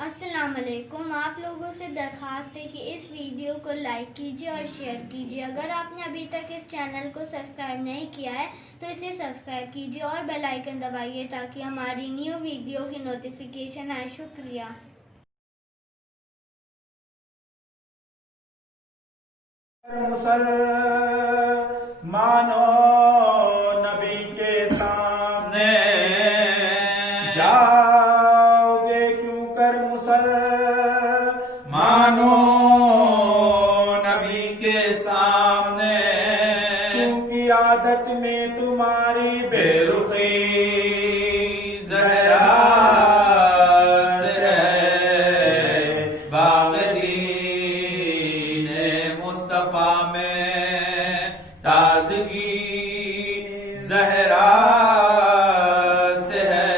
السلام علیکم. آپ لوگوں سے درخواست ہے کہ اس ویڈیو کو لائک کیجیے اور شیئر کیجیے. اگر آپ نے ابھی تک اس چینل کو سبسکرائب نہیں کیا ہے تو اسے سبسکرائب کیجیے اور بیل آئیکن دبائیے تاکہ ہماری نیو ویڈیو کی نوٹیفیکیشن آئے. شکریہ. مسلمانوں نبی کے سامنے جاؤ گے کیوں کر مسلمانوں نبی کے سامنے کیونکہ عادت میں تمہاری بے رخی زہرا سے ہے باغدین مصطفیٰ میں تازگی زہرا سے ہے.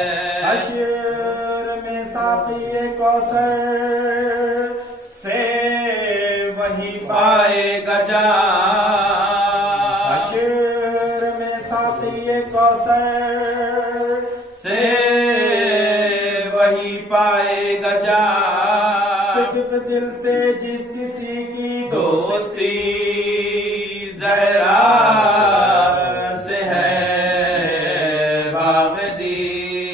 حشر میں ساقی کوثر سے وہی پائے گا جام. حشر میں ساقی کوثر سے وہی پائے گا جام. صدق دل سے جس کسی کی دوستی زہرا سے ہے باغدین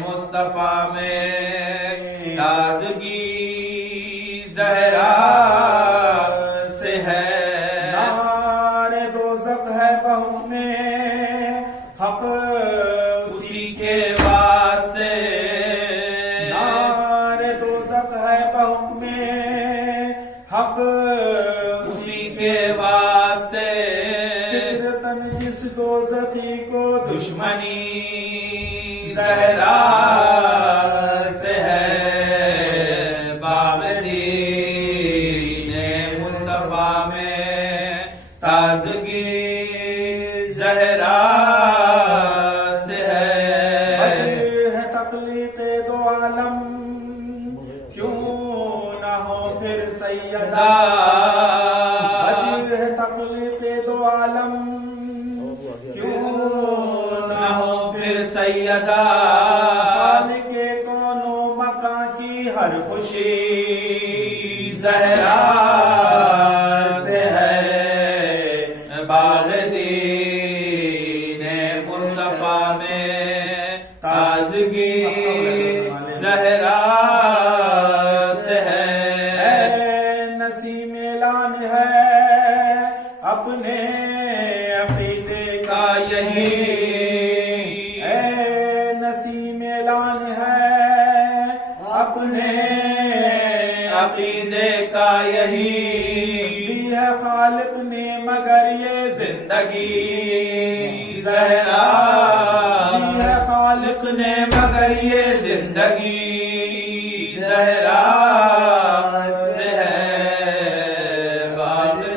مصطفیٰ میں تازگی زہرا سے ہے. نار دوزخ ہے بحکم حق اسی کے واسطے. نار دوزخ ہے بحکم حق اسی کے واسطے. فطرتاً جس دوزخی کو دشمنی زہرا سے ہے باغدین مصطفیٰ میں تازگی زہرا سے ہے. وجہ ہے تخلیق دو عالم کیوں نہ ہو پھر سیدہ. وجہ ہے تخلیق دو عالم کیوں نہ ہو پھر سیدہ. خالق کون و مکان کی ہر خوشی زہرا سے ہے باغدین مصطفیٰ میں تازگی زہرا سے ہے. نسیم اعلان ہے اپنے عقیدے کا یہی. اے نسیم اعلان ہے اپنے عقیدے کا یہی. دی ہے خالق نے مگر یہ زندگی زہرا. دی ہے خالق نے مگر یہ زندگی زہرا سے ہے باغدین.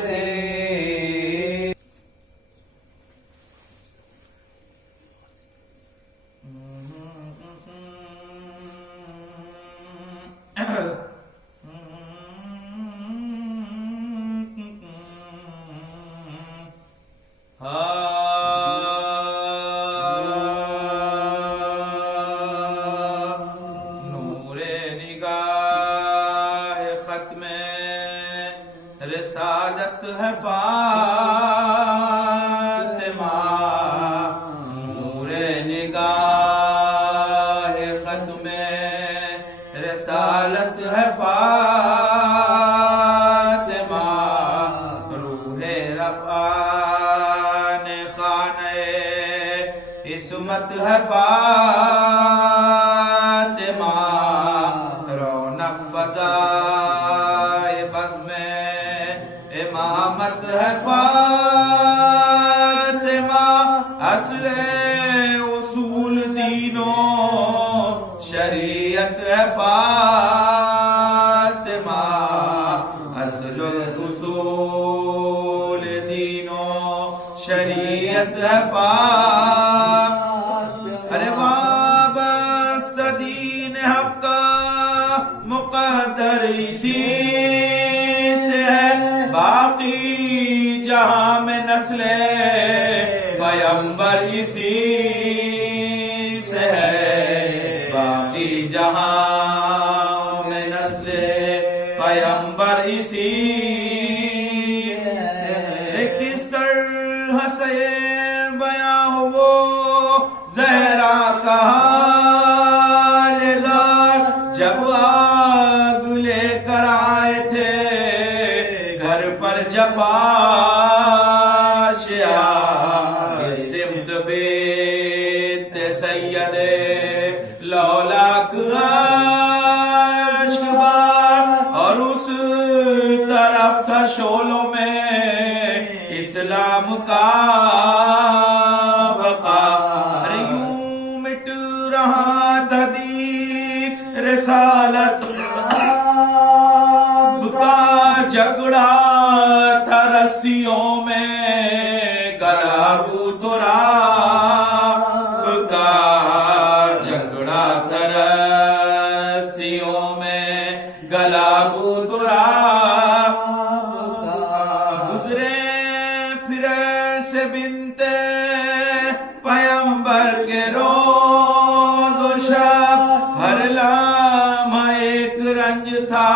نور نگاہ ختم رسالت ہے فاطمہ. نور نگاہ ختم رسالت ہے فاطمہ. روح ربان خانہ عصمت ہے فاطمہ. رونق فضائے بزم امامت ہے فاطمہ. اصل اصول دینوں شریعت ہے فاطمہ. اصل اصول دینوں شریعت ہے فاطمہ. ارے وابستہ دین حق کا مقدر اسی سے ہے. باقی جہاں میں نسل پیغمبر اسی سے ہے. باقی جہاں میں نسل پیمبر اسی سے کس طرح سے بیاں ہو وہ زہرا کا حال زار جب آگ لے کر آئے تھے گھر پر جفا سمت بیت سید لولاک عشق بار اور اس طرف تھا شولوں میں اسلام کا بقا یوں مٹ رہا تھا دین رسالت کا جھگڑا تھا رسیوں میں گلا تراب کا جھگڑا تھا رسیوں میں گلا تراب گزرے پھرے سے بنتے پیمبر کے روز و شب ہر لمحہ ایک رنج تھا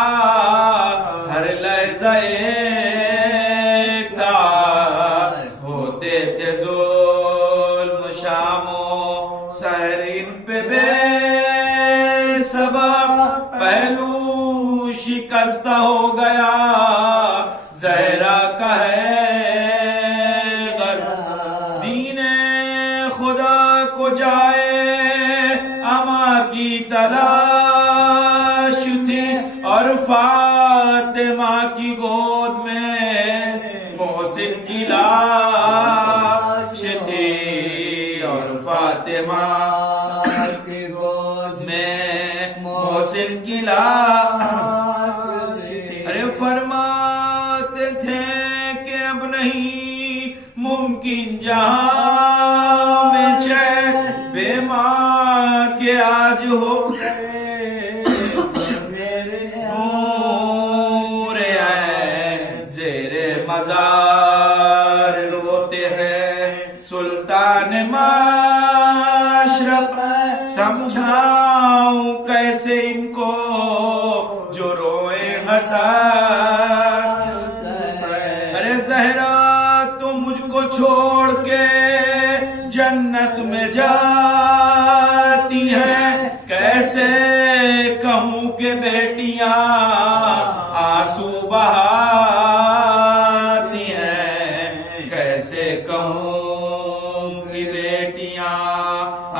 ہر لحظہ ایک تار ہوتے تھے ظلم شام و سحر ان پہ بے سبب پہلو شکستہ ہو گیا زہرا کا ہے غرب دین خدا کو جائے اما کی تلاش تھی اور فاطمہ کی گود میں محسن کی لاش تھی اور فاطمہ کی گود میں محسن کی لاش تھی ارے فرماتے تھے کہ اب نہیں ممکن جہاں میں چین بے ماں کے آج ہو مزار روتے ہیں سلطان مشرق سمجھاؤں کیسے ان کو جو روئے حسن ارے زہرا تو مجھ کو چھوڑ کے جنت میں جاتی ہے کیسے کہوں کہ بیٹیاں آنسو بہاتی ہیں کیسے کہوں کہ بیٹیاں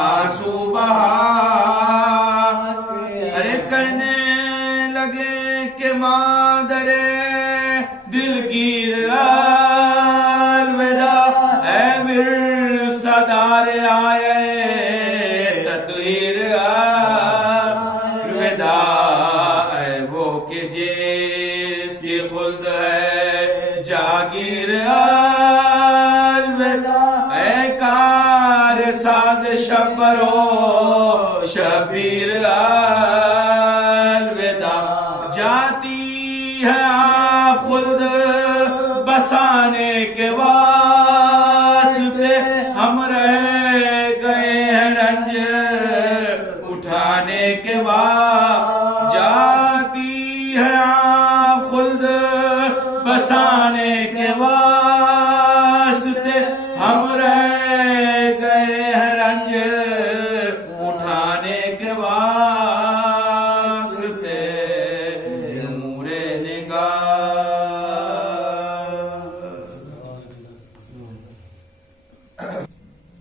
آنسو بہاتی ارے کہنے لگے کہ مادر دلگیر الوداع اے ورثہدار آئے تطہیر الوداع اے وہ کہ جس کی خلد ہے جاگیر الوداع اے کار ساز شبرو شبیر الوداع جاتی ہے آپ خلد بسانے کے واسطے ہم رہ گئے ہیں رنج اٹھانے کے بعد جاتی ہے آپ خلد بسانے کے واسطے ہم رہ گئے ہیں رنج اٹھانے کے واسطے نور نگاہ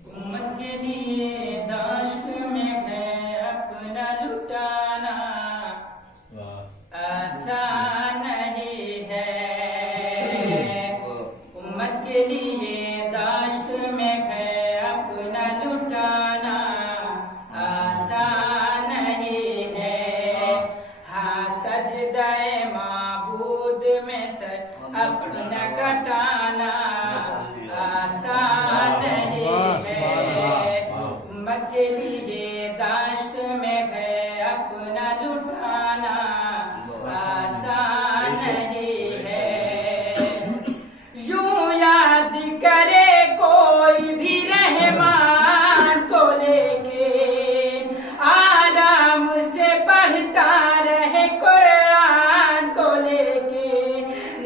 امت کے لیے داشت میں ہے اپنا لٹانا آسان نہیں ہے امت کے لیے داشت میں ہے اپنا لٹانا آسان نہیں ہے ہاں سجدہ معبود میں سر اپنا کٹانا آسان نہیں ہے امت کے لیے داشت میں ہے اپنا لٹانا آسان نہیں ہے یوں یاد کرے کوئی بھی رحمان کو لے کے آرام سے پڑھ पढ़ता रहे कुरान को लेके,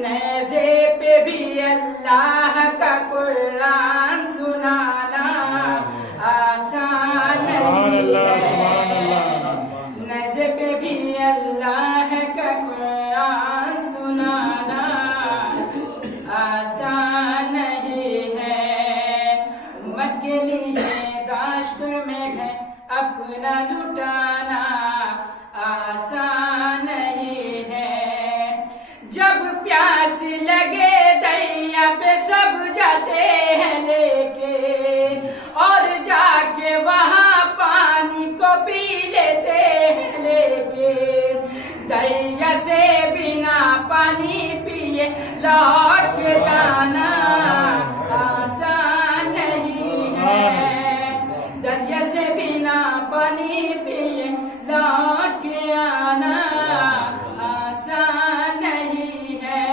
नेज़े पे भी अल्लाह का कुरान सुनाना आसान नहीं है। नेज़े पे भी अल्लाह का कुरान सुनाना आसान नहीं है। उम्मत के लिए दाश्त में है अपना लुटाना आसान नहीं है। जब प्यास लगे दैया पे सब जाते हैं लेके, और जाके वहाँ पानी को पी लेते हैं लेके। दैया से बिना पानी पिए लौट के जाना आसान नहीं है। दरिया से बिना पानी पिए लौट के आना आसान नहीं है।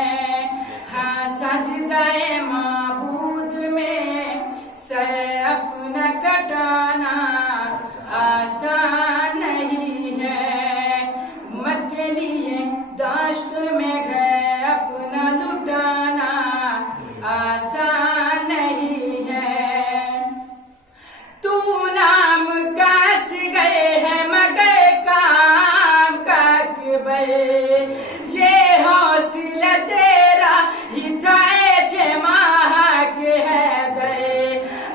हाँ, सजदाए माबूद में सर अपना कटाना आसान नहीं है। उम्मत के लिए दाश्त में घर अपना लुटाना आसान नहीं है। तू नाम कस गए हैं मगर काम का अकबर, ये हौसला तेरा ही था छह माह के हैदर।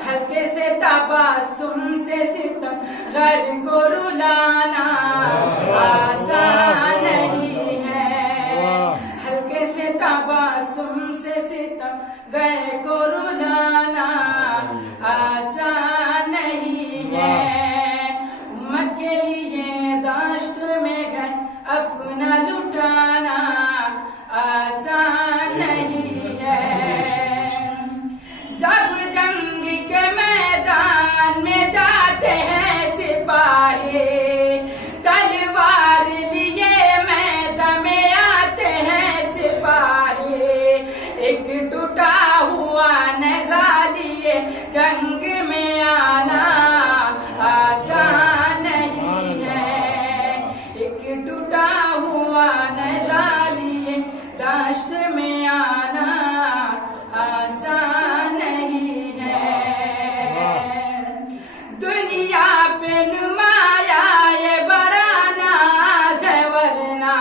हल्के से तबस्सुम से सितम घर को रुलाना आसान नहीं है। हल्के से तबस्सुम से सितम घर को रुलाना आसान नहीं है। उम्मत के लिए दाश्त में घर अपना लुटाना आसान नहीं है। जब जंग के मैदान में जाते हैं सिपाही, तलवार लिए मैदान में आते हैं सिपाही। एक टूटा हुआ नेज़ा लिए जंग में आना आसान नहीं है। एक टूटा हुआ नेज़ा लिए दाश्त में आना आसान नहीं है। दुनिया पे नुमाया ये बड़ा नाज है, वरना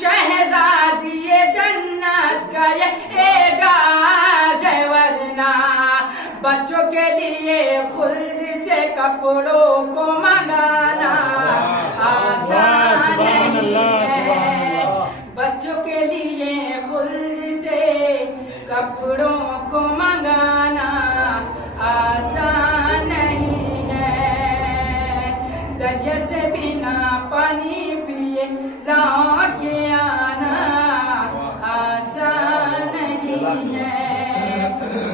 शहजादी ये जन्नत का ये एजाज है। वरना बच्चों के लिए खुल्द से कपड़ों को मंगाना आसान नहीं है। बच्चों के लिए खुल्द से कपड़ों को मंगाना आसान नहीं है। दरिया से बिना पानी पिए लौट के आना आसान नहीं है।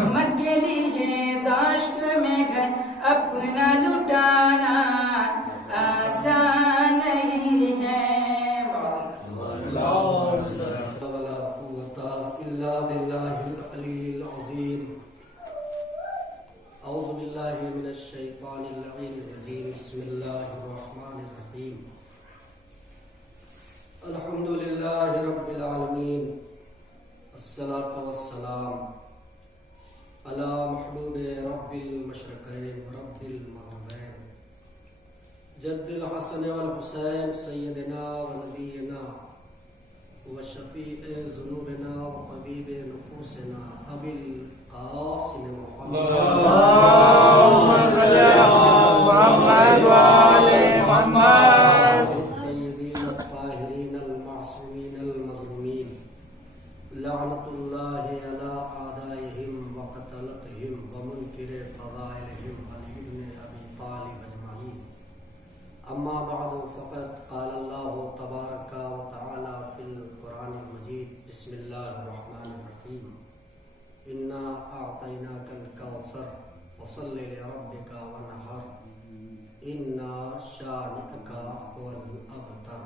उम्मत के लिए दाश्त में घर अपना लुटाना आसान नहीं है। बिस्मिल्लाहिर्रहमानिर्रहीम। अल्हम्दुलिल्लाहि रब्बिल आलमीन, अस्सलातु वस्सलाम अला महबूबे रब्बिल मशरिक़ैन व रब्बिल मग़रिबैन, जद्दिल हसन वल हुसैन सय्यदना व नबीना व शफ़ीए ज़ुनूबिना व तबीबे नुफूसिना अबिल क़ासिम मुहम्मद व आले मुहम्मद तय्यबीन अत्ताहिरीन अल मासूमीन अल मज़लूमीन, लअनतुल्लाहि अला आदाइहिम व क़तलतिहिम व मुनकिरि फ़ज़ाइलिहिम अली इब्न अबी तालिब अजमईन। अम्मा बअदु फ़क़द क़ाल अल्लाहु तबारक व तआला फ़िल क़ुरानिल मजीद, बिस्मिल्लाहिर्रहमानिर्रहीम। इन्ना अअतैनाकल कौसर फसल्लि लिरब्बिका वनहर, इन्ना शानिअका हुवल अबतर।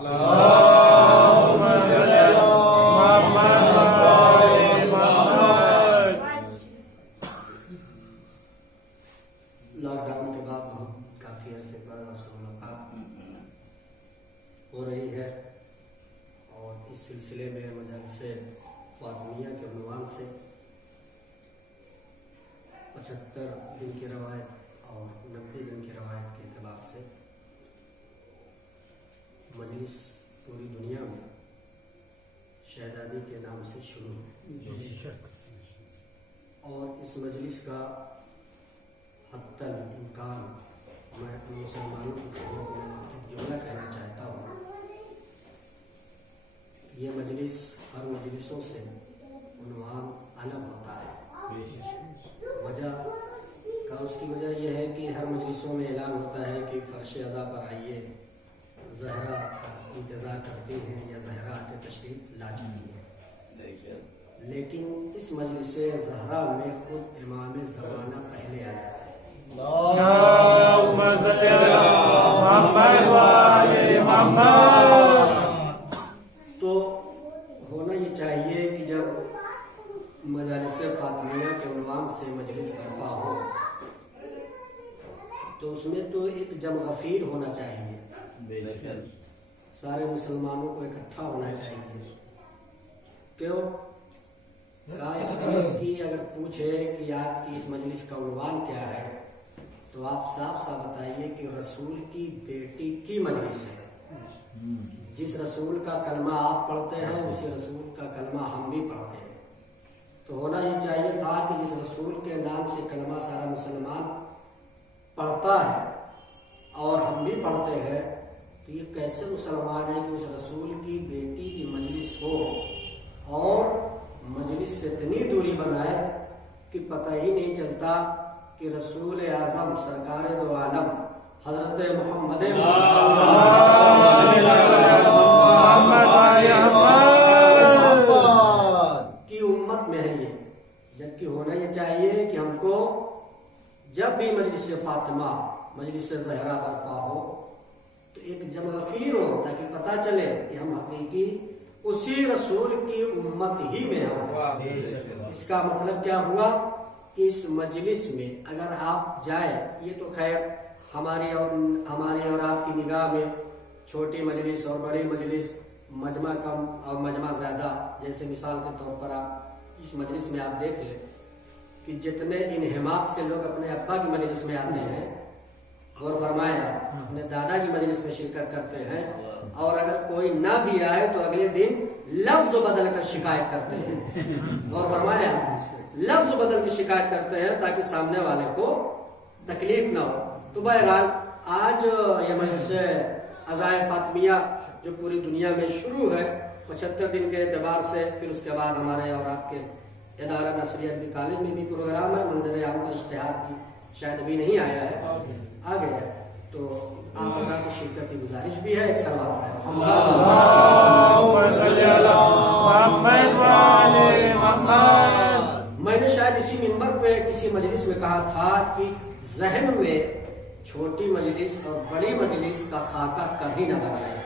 अल्लाहुम्मा सल्लि अला लॉकडाउन के बाद बहुत काफ़ी अरसे बाद आपसे मुलाकात। ہو رہی ہے، اور اس سلسلے میں مجالس فاطمیہ کے عنوان سے 75 دن کی روایت اور 90 دن کی روایت کے اعتبار سے مجلس پوری دنیا میں شہزادی کے نام سے شروع ہے، اور اس مجلس کا حتی الامکان میں مسلمانوں کی خدمت میں ایک جملہ کہنا چاہتا ہوں۔ یہ مجلس ہر مجلسوں سے عنوان الگ ہوتا ہے۔ وجہ کا اس کی وجہ یہ ہے کہ ہر مجلسوں میں اعلان ہوتا ہے کہ فرش عزا پر آئیے، زہرا کا انتظار کرتی ہیں یا زہرا کے تشریف لا چکی ہے، لیکن اس مجلس زہرا میں خود امام زمانہ پہلے آ جاتا ہے۔ تو ہونا یہ چاہیے کہ جب مجالس فاطمیہ کے عنوان سے مجلس برپا ہو تو اس میں تو ایک جمع غفیر ہونا چاہیے، سارے مسلمانوں کو اکٹھا ہونا چاہیے۔ کیوں کہ اگر پوچھے کہ آج کی اس مجلس کا عنوان کیا ہے تو آپ صاف صاف بتائیے کہ رسول کی بیٹی کی مجلس ہے۔ جس رسول کا کلمہ آپ پڑھتے ہیں اسی رسول کا کلمہ ہم بھی پڑھتے ہیں، تو ہونا یہ چاہیے تھا کہ جس رسول کے نام سے کلمہ سارا مسلمان پڑھتا ہے اور ہم بھی پڑھتے ہیں، تو یہ کیسے مسلمان ہے کہ اس رسول کی بیٹی کی مجلس ہو اور مجلس سے اتنی دوری بنائے کہ پتہ ہی نہیں چلتا کہ رسول اعظم سرکار دو عالم حضرت محمد کی امت میں ہے یہ، جبکہ ہونا یہ چاہیے کہ ہم کو جب بھی مجلس فاطمہ مجلس زہرا برپا ہو تو ایک جمع غفیر ہو، تاکہ پتہ چلے کہ ہم حقیقی اسی رسول کی امت ہی میں ہوں۔ اس کا مطلب کیا ہوا کہ اس مجلس میں اگر آپ جائیں، یہ تو خیر ہماری اور آپ کی نگاہ میں چھوٹی مجلس اور بڑی مجلس، مجمع کم اور مجمع زیادہ، جیسے مثال کے طور پر آپ اس مجلس میں آپ دیکھ لیں کہ جتنے انہماک سے لوگ اپنے ابا کی مجلس میں آتے ہیں، غور فرمایا، اپنے دادا کی مجلس میں شرکت کرتے ہیں، اور اگر کوئی نہ بھی آئے تو اگلے دن لفظ بدل کر شکایت کرتے ہیں، غور فرمایا، لفظ بدل کی شکایت کرتے ہیں تاکہ سامنے والے کو تکلیف نہ ہو۔ تو بہرحال آج یہ مجلس عزائے فاطمیہ جو پوری دنیا میں شروع ہے 75 دن کے اعتبار سے، پھر اس کے بعد ہمارے اور آپ کے ادارہ نصریہ بھی کالج میں بھی پروگرام ہے، منظر عام کا اشتہار بھی شاید ابھی نہیں آیا ہے، آ گیا ہے، تو آپ حضرات کی شرکت کی گزارش بھی ہے۔ ایک سوال ہے، میں نے شاید اسی منبر پہ کسی مجلس میں کہا تھا کہ ذہن میں چھوٹی مجلس اور بڑی مجلس کا خاکہ کبھی نہ بنائے۔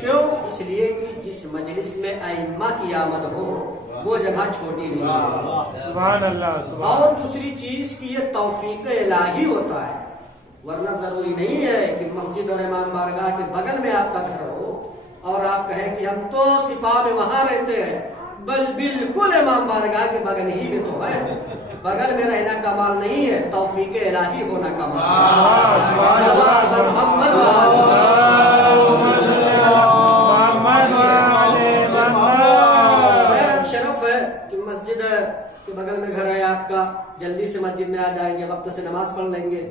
کیوں؟ اس لیے کہ جس مجلس میں ائمہ کی آمد ہو وہ جگہ چھوٹی نہیں ہے، سبحان اللہ۔ اور دوسری چیز کی یہ توفیق الہی ہوتا ہے، ورنہ ضروری نہیں ہے کہ مسجد اور امام بارگاہ کے بغل میں آپ کا گھر ہو اور آپ کہیں کہ ہم تو سپاہ میں وہاں رہتے ہیں، بالکل امام بارگاہ کے بغل ہی میں تو ہے، بغل میں رہنا کمال نہیں ہے، توفیق الہی ہونا کمال ہے۔ شرف ہے کہ مسجد کے بغل میں گھر ہے آپ کا، جلدی سے مسجد میں آ جائیں گے، وقت سے نماز پڑھ لیں گے۔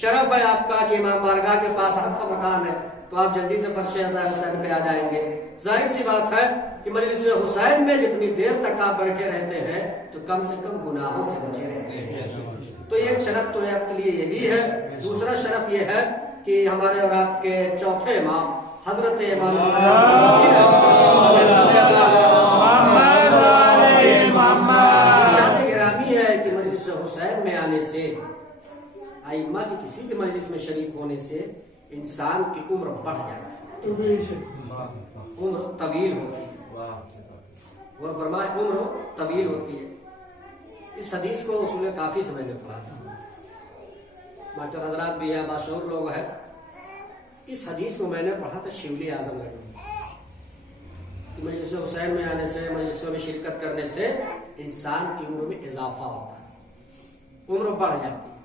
شرف ہے آپ کا کہ امام بارگاہ کے پاس آپ کا مکان ہے، تو آپ جلدی سے فرش عزا حسین پہ آ جائیں گے۔ ظاہر سی بات ہے کہ مجلس حسین میں جتنی دیر تک آپ بیٹھے رہتے ہیں تو کم سے کم گناہوں سے بچے رہتے ہیں، تو ایک شرط تو آپ کے لیے یہ بھی ہے۔ دوسرا شرف یہ ہے کہ ہمارے اور آپ کے چوتھے امام حضرت امام شان گرامی ہے کہ مجلس حسین میں آنے سے، ائمہ کی کسی بھی مجلس میں شریک ہونے سے انسان کی عمر بڑھ جاتی ہے، عمر طویل ہوتی ہے، اور فرمائے عمر طویل ہوتی ہے۔ اس حدیث کو اصول کافی سے میں نے پڑھا تھا، ماسٹر حضرات بھی ہیں، باشعور لوگ ہیں، इस हदीस को मैंने पढ़ा था शिवली आजमगढ़ में कि मजलिस हुसैन में आने से, मजलिसों में शिरकत करने से इंसान की उम्र में इजाफा होता है, उम्र बढ़ जाती है।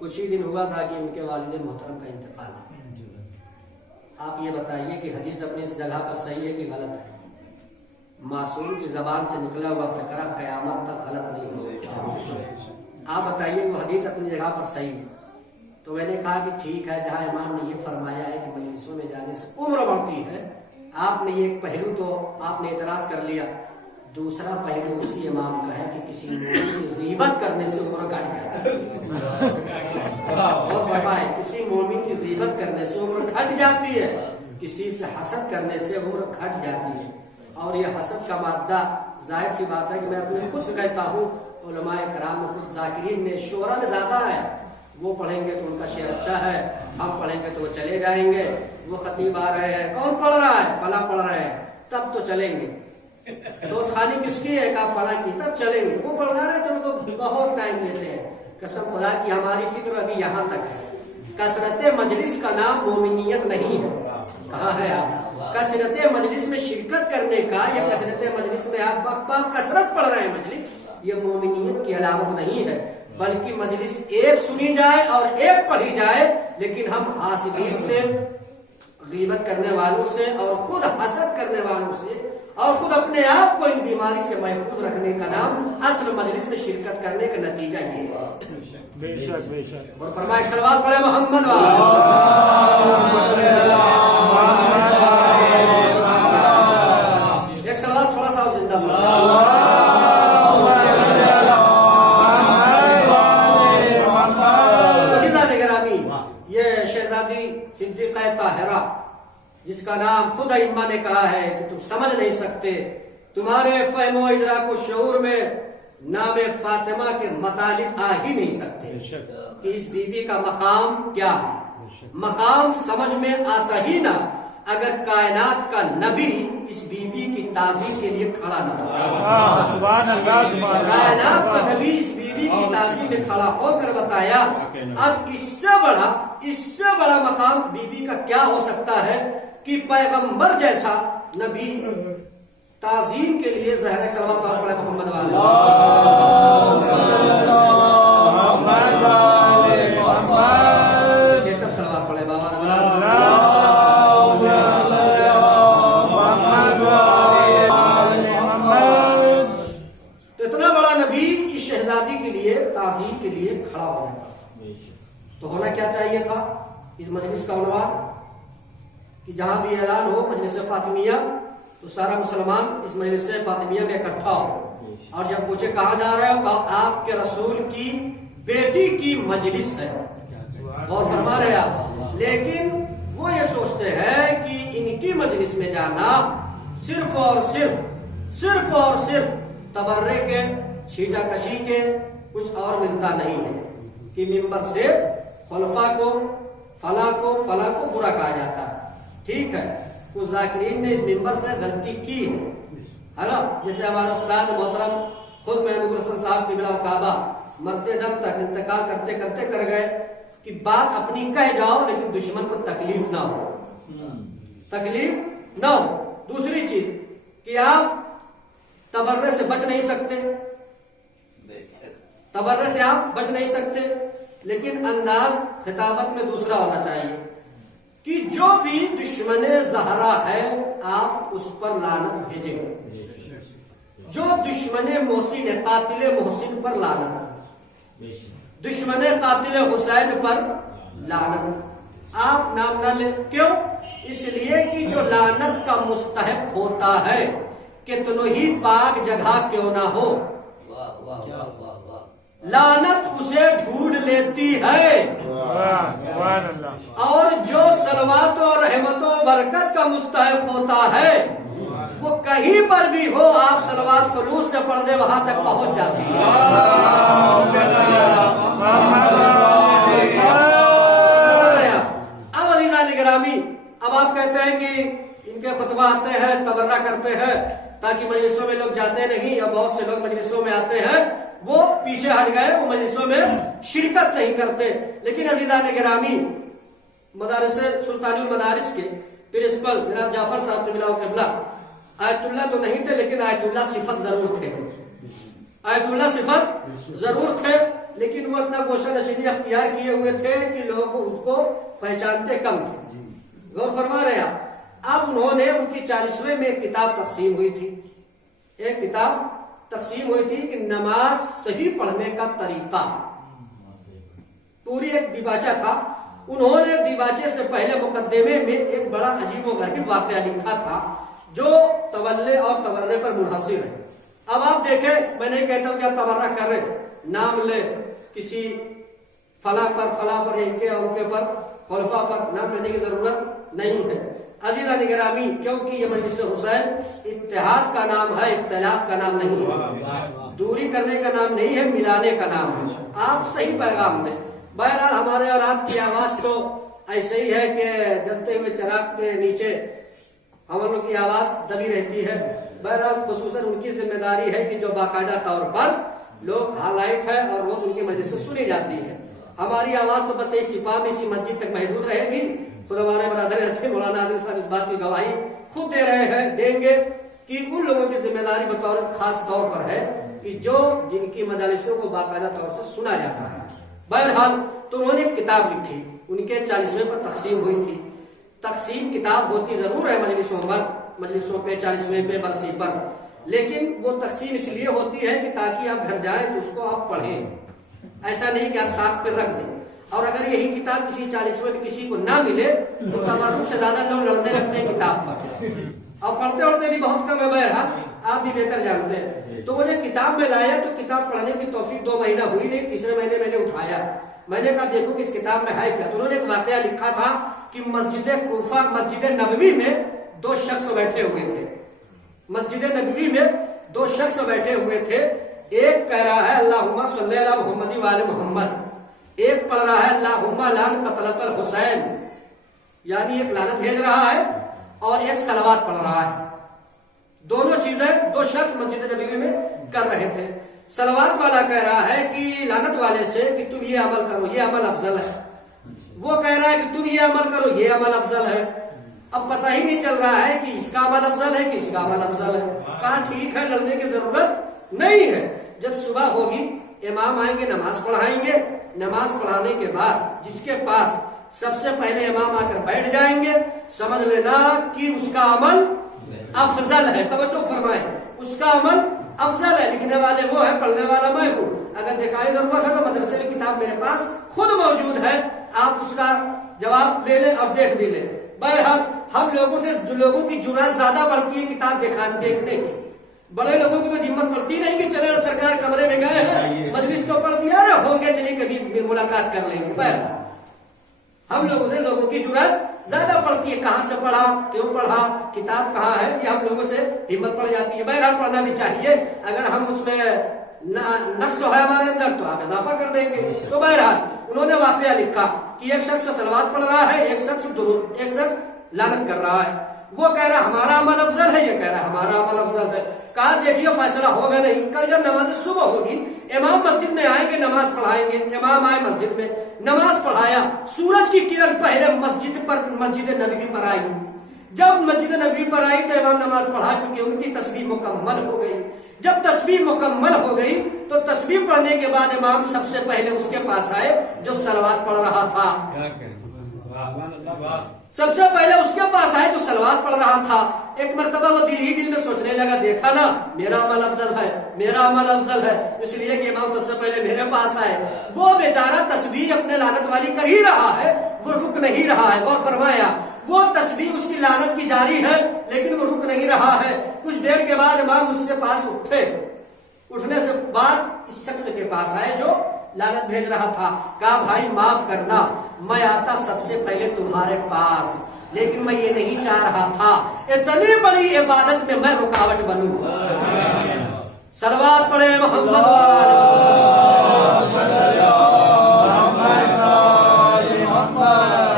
कुछ ही दिन हुआ था कि उनके वालिद मोहतरम का इंतकाल है। आप ये बताइए कि हदीस अपनी इस जगह पर सही है कि गलत है? मासूम की जबान से निकला हुआ फिक्रा कयामत तक गलत नहीं हो सकता। आप बताइए वो हदीस अपनी जगह पर सही है। तो मैंने कहा कि ठीक है, जहां इमाम ने ये फरमाया है कि मजलिसों में जाने से उम्र बढ़ती है, आपने ये एक पहलू तो आपने इतराज कर लिया। दूसरा पहलू उसी इमाम का है कि किसी मोमिन की गीबत करने से उम्र घट जाती है। और फरमाए किसी मोमिन की गीबत करने से उम्र घट जाती है, किसी से हसद करने से उम्र घट जाती है। और ये हसद का मादा जाहिर सी बात है कि मैं अपने खुद कहता हूँ, उलमाए कराम में खुद जाकिरीन में शोरा में ज्यादा है। वो पढ़ेंगे तो उनका शेर अच्छा है, हम पढ़ेंगे तो वो चले जाएंगे। वो खतीब आ रहे हैं, कौन पढ़ रहा है? फला पढ़ रहे हैं, तब तो चलेंगे। सोच खानी किसकी है? कहा फला की, तब चलेंगे। वो पढ़ा रहे चलो तो बहुत टाइम लेते हैं। कसम खुदा की हमारी फिक्र अभी यहाँ तक है। कसरत मजलिस का नाम मोमिनियत नहीं है। कहाँ है आप? कसरत मजलिस में शिरकत करने का या कसरत मजलिस में आप कसरत पढ़ रहे हैं मजलिस, ये मोमिनियत की अलामत नहीं है। बल्कि मजलिस एक सुनी जाए और एक पढ़ी जाए, लेकिन हम हासिदीन से, गीबत करने वालों से और खुद हसद करने वालों से और खुद अपने आप को इन बीमारी से महफूज रखने का नाम असल मजलिस में शिरकत करने का नतीजा ये है। बेशक बेशक। और फरमाए एक सलवात पढ़े मोहम्मद एक सलवात थोड़ा सा जिंदा सिद्दीक़ा ताहिरा, जिसका नाम खुद इम्मा ने कहा है कि तुम समझ नहीं सकते, तुम्हारे फहमो इदराक शऊर में नाम फातिमा के मतलब आ ही नहीं सकते कि इस बीबी का मकाम क्या है। मकाम समझ में आता ही ना अगर कायनात का नबी इस बीबी की ताज़ीम के लिए खड़ा न हो। सुभान अल्लाह, सुभान अल्लाह। कायनात का नबी इस बीबी की ताज़ीम में खड़ा होकर बताया, अब इससे बड़ा मकाम बीबी का क्या हो सकता है कि पैगंबर जैसा नबी ताज़ीम के लिए ज़हरा सलावत पढ़े मोहम्मद वाले। सलावत पढ़े बाबा। तो इतना बड़ा नबी इस शहजादी के लिए ताज़ीम के लिए खड़ा हो जाता। तो होना क्या चाहिए था इस मजलिस का उन्वान कि जहां भी ऐलान हो मजलिस फातिमिया, तो सारा मुसलमान इस मजलिस फातिमिया में इकट्ठा हो। और जब पूछे कहाँ जा रहे हो, कहा आपके रसूल की बेटी की मजलिस है। और फरमा रहे आप, लेकिन वो ये सोचते हैं कि इनकी मजलिस में जाना सिर्फ और सिर्फ तबर्रे के, छीटा कशी के, कुछ और मिलता नहीं है कि मिंबर से खुलफा को, फला को बुरा कहा जाता है। ठीक है, कुछ जाकिरीन ने इस मिंबर से गलती की है ना। जैसे हमारे उस्ताद मोहतरम खुद महमूद हसन साहब की बिला काबा मरते दम तक इंतकाल करते करते कर गए कि बात अपनी कह जाओ लेकिन दुश्मन को तकलीफ ना हो, तकलीफ ना हो। दूसरी चीज कि आप तबर्रे से बच नहीं सकते, तबर्रे से आप बच नहीं सकते, लेकिन अंदाज खिताबत में दूसरा होना चाहिए कि जो भी दुश्मन ज़हरा है आप उस पर लानत भेजें। जो दुश्मन मोहसिन है, कातिल मोहसिन पर लानत, दुश्मन कातिल हुसैन पर लानत आप नाम ना ले। क्यों? इसलिए कि जो लानत का मुस्तहक होता है कितनो ही पाक जगह क्यों ना हो, लानत उसे ढूंढ लेती है। और जो सलवात और रहमतों बरकत का मुस्तहक होता है वो कहीं पर भी हो, आप सलवात खलूस से पढ़ दे वहां तक पहुंच जाती है। अब अज़ीज़ान गिरामी, अब आप कहते हैं कि इनके खुतबा आते हैं, तबर्रा करते हैं ताकि मजलिसों में लोग जाते नहीं, और बहुत से लोग मजलिसों में आते हैं वो पीछे हट गए, वो मजलिसों में शिरकत नहीं करते। लेकिन अज़ीज़ान गिरामी, मदारिस सुल्तानुल मदारिस के प्रिंसिपल जनाब जाफर साहब क़िबला आयतुल्लाह तो नहीं थे, लेकिन आयतुल्लाह सिफत जरूर थे। आयतुल्लाह सिफत जरूर थे, लेकिन वो अपना गोशा नशीनी अख्तियार किए हुए थे कि लोग उसको पहचानते कम थे। गौर फरमा रहे आप। अब उन्होंने उनकी 40वें में एक किताब तकसीम हुई थी, एक किताब तकसीम हुई थी कि नमाज सही पढ़ने का तरीका, पूरी एक दिबाचा था। उन्होंने दिबाचे से पहले मुकदमे में एक बड़ा अजीब व गरीब वाकया लिखा था जो तवल्ले और तवर्रे पर मुनहसिर है। अब आप देखें, मैं नहीं कहता हूं कि आप तवर्रा करें, नाम ले किसी फला पर इनके और उनके पर खुलफा पर नाम लेने की जरूरत नहीं है। अजीजा निगरामी, क्योंकि ये मजलिस हुसैन इत्तेहाद का नाम है, इख्तिलाफ का नाम नहीं है, दूरी करने का नाम नहीं है, मिलाने का नाम है। आप सही पैगाम दें। बहरहाल हमारे और आपकी आवाज तो ऐसे ही है कि जलते हुए चिराग के नीचे हम लोग की आवाज दबी रहती है। बहरहाल खुसूसन उनकी जिम्मेदारी है कि जो बाकायदा तौर पर लोग हाईलाइट है और वो उनकी मजलिस से सुनी जाती है। हमारी आवाज तो बस इस सिपा में इसी मस्जिद तक महदूद रहेगी। खुद हमारे बरादर ऐसे मौलाना आदिल साहब इस बात की गवाही खुद दे रहे हैं, देंगे कि उन लोगों की जिम्मेदारी बतौर खास तौर पर है कि जो जिनकी मजालिसों को बाकायदा तौर से सुना जाता है। बहरहाल तो उन्होंने एक किताब लिखी, उनके 40वें पर तकसीम हुई थी। तकसीम किताब होती जरूर है मजलिसों पे 40वें पे बरसी पर, लेकिन वो तकसीम इसलिए होती है कि ताकि आप घर जाएं तो उसको आप पढ़ें, ऐसा नहीं कि आप ताक पे रख दें। और अगर यही किताब किसी 40वें में किसी को ना मिले तो तबर्रुक से ज्यादा लोग लड़ने लगते हैं किताब पर, और पढ़ते पढ़ते भी बहुत कम है। बहरहाल आप भी बेहतर जानते हैं। तो वो जब किताब में लाया तो किताब पढ़ने की तौफीक 2 महीना हुई नहीं, तीसरे महीने मैंने उठाया, मैंने कहा देखो कि इस किताब में है क्या। तो उन्होंने एक वाकया लिखा था कि मस्जिद कूफा, मस्जिद नबवी में 2 शख्स बैठे हुए थे। मस्जिद नबवी में 2 शख्स बैठे हुए थे। एक कह रहा है अल्लाहुम्मा सल्ली अला मुहम्मद व आले मुहम्मद, एक पढ़ रहा है अल्लाहुम्मा लान कतलतल हुसैन, यानी एक लानत भेज रहा है और एक सलवात पढ़ रहा है। दोनों चीजें 2 शख्स मस्जिद नबवी में कर रहे थे। सलवात वाला कह रहा है कि लानत वाले से कि तुम ये अमल करो, ये अमल अफजल है। वो कह रहा है कि तुम ये अमल करो, ये अमल अफजल है। अब पता ही नहीं चल रहा है कि इसका अमल अफजल है कि इसका अमल अफजल है। कहा ठीक है, लड़ने की जरूरत नहीं है। जब सुबह होगी इमाम आएंगे, नमाज पढ़ाएंगे, नमाज पढ़ाने के बाद जिसके पास सबसे पहले इमाम आकर बैठ जाएंगे, समझ लेना कि उसका अमल अफजल है। तवज्जो फरमाए, उसका अमल अफजल है। लिखने वाले वो है, पढ़ने वाला मैं हूँ। अगर दिखाई जरूरत है तो मदरसे में किताब मेरे पास खुद मौजूद है, आप उसका जवाब ले लें और देख भी लें। बहरहाल हम लोगों से जो लोगों की जुर्रत ज्यादा बढ़ती है किताब देखने की, बड़े लोगों की तो हिम्मत पड़ती नहीं कि चले सरकार कमरे में गए हैं, मजलिस तो पढ़ दिया ना, होंगे चलिए कभी मुलाकात कर लेंगे। बहरहाल हम लोगों से लोगों की जुर्रत ज्यादा पड़ती है, कहां से पढ़ा, क्यों पढ़ा, किताब कहाँ है, ये हम लोगों से हिम्मत पड़ जाती है। बहरहाल पढ़ना भी चाहिए, अगर हम उसमें नक्स है हमारे अंदर तो आप इजाफा कर देंगे। तो बहरहाल उन्होंने वाकया लिखा कि एक शख्स सलवात पढ़ रहा है, एक शख्स लानत कर रहा है। वो कह रहा है हमारा अमल अफजल है, ये कह रहा है हमारा अमल अफजल है। कहा देखिए फैसला होगा नहीं, कल जब नमाज सुबह होगी इमाम मस्जिद में आएंगे, नमाज पढ़ाएंगे। इमाम आए मस्जिद में, नमाज पढ़ाया, सूरज की किरण पहले मस्जिद नबवी पर आई। जब मस्जिद नबवी पर आई तो इमाम नमाज पढ़ा चुके, उनकी तस्बीह मुकम्मल हो गई। जब तस्बीह मुकम्मल हो गई तो तस्बीह पढ़ने के बाद इमाम सबसे पहले उसके पास आए जो सलवात पढ़ रहा था। सबसे पहले उसके पास आए जो सलवात पढ़ रहा था। एक मर्तबा वो दिल ही दिल में सोचने लगा, देखा ना मेरा अमल अफजल है, मेरा अमल अफजल है, इसलिए कि इमाम सबसे पहले मेरे पास आए। वो बेचारा तस्बीह अपने लानत वाली कर ही रहा है, वो रुक नहीं रहा है। और फरमाया वो तस्बीह उसकी लानत की जारी है लेकिन वो रुक नहीं रहा है। कुछ देर के बाद इमाम उससे पास उठे, उठने से बाद इस शख्स के पास आए जो लानत भेज रहा था। कहा भाई माफ करना, मैं आता सबसे पहले तुम्हारे पास, लेकिन मैं ये नहीं चाह रहा था इतनी बड़ी इबादत में मैं रुकावट बनूं। सलवात पढ़े मोहम्मद।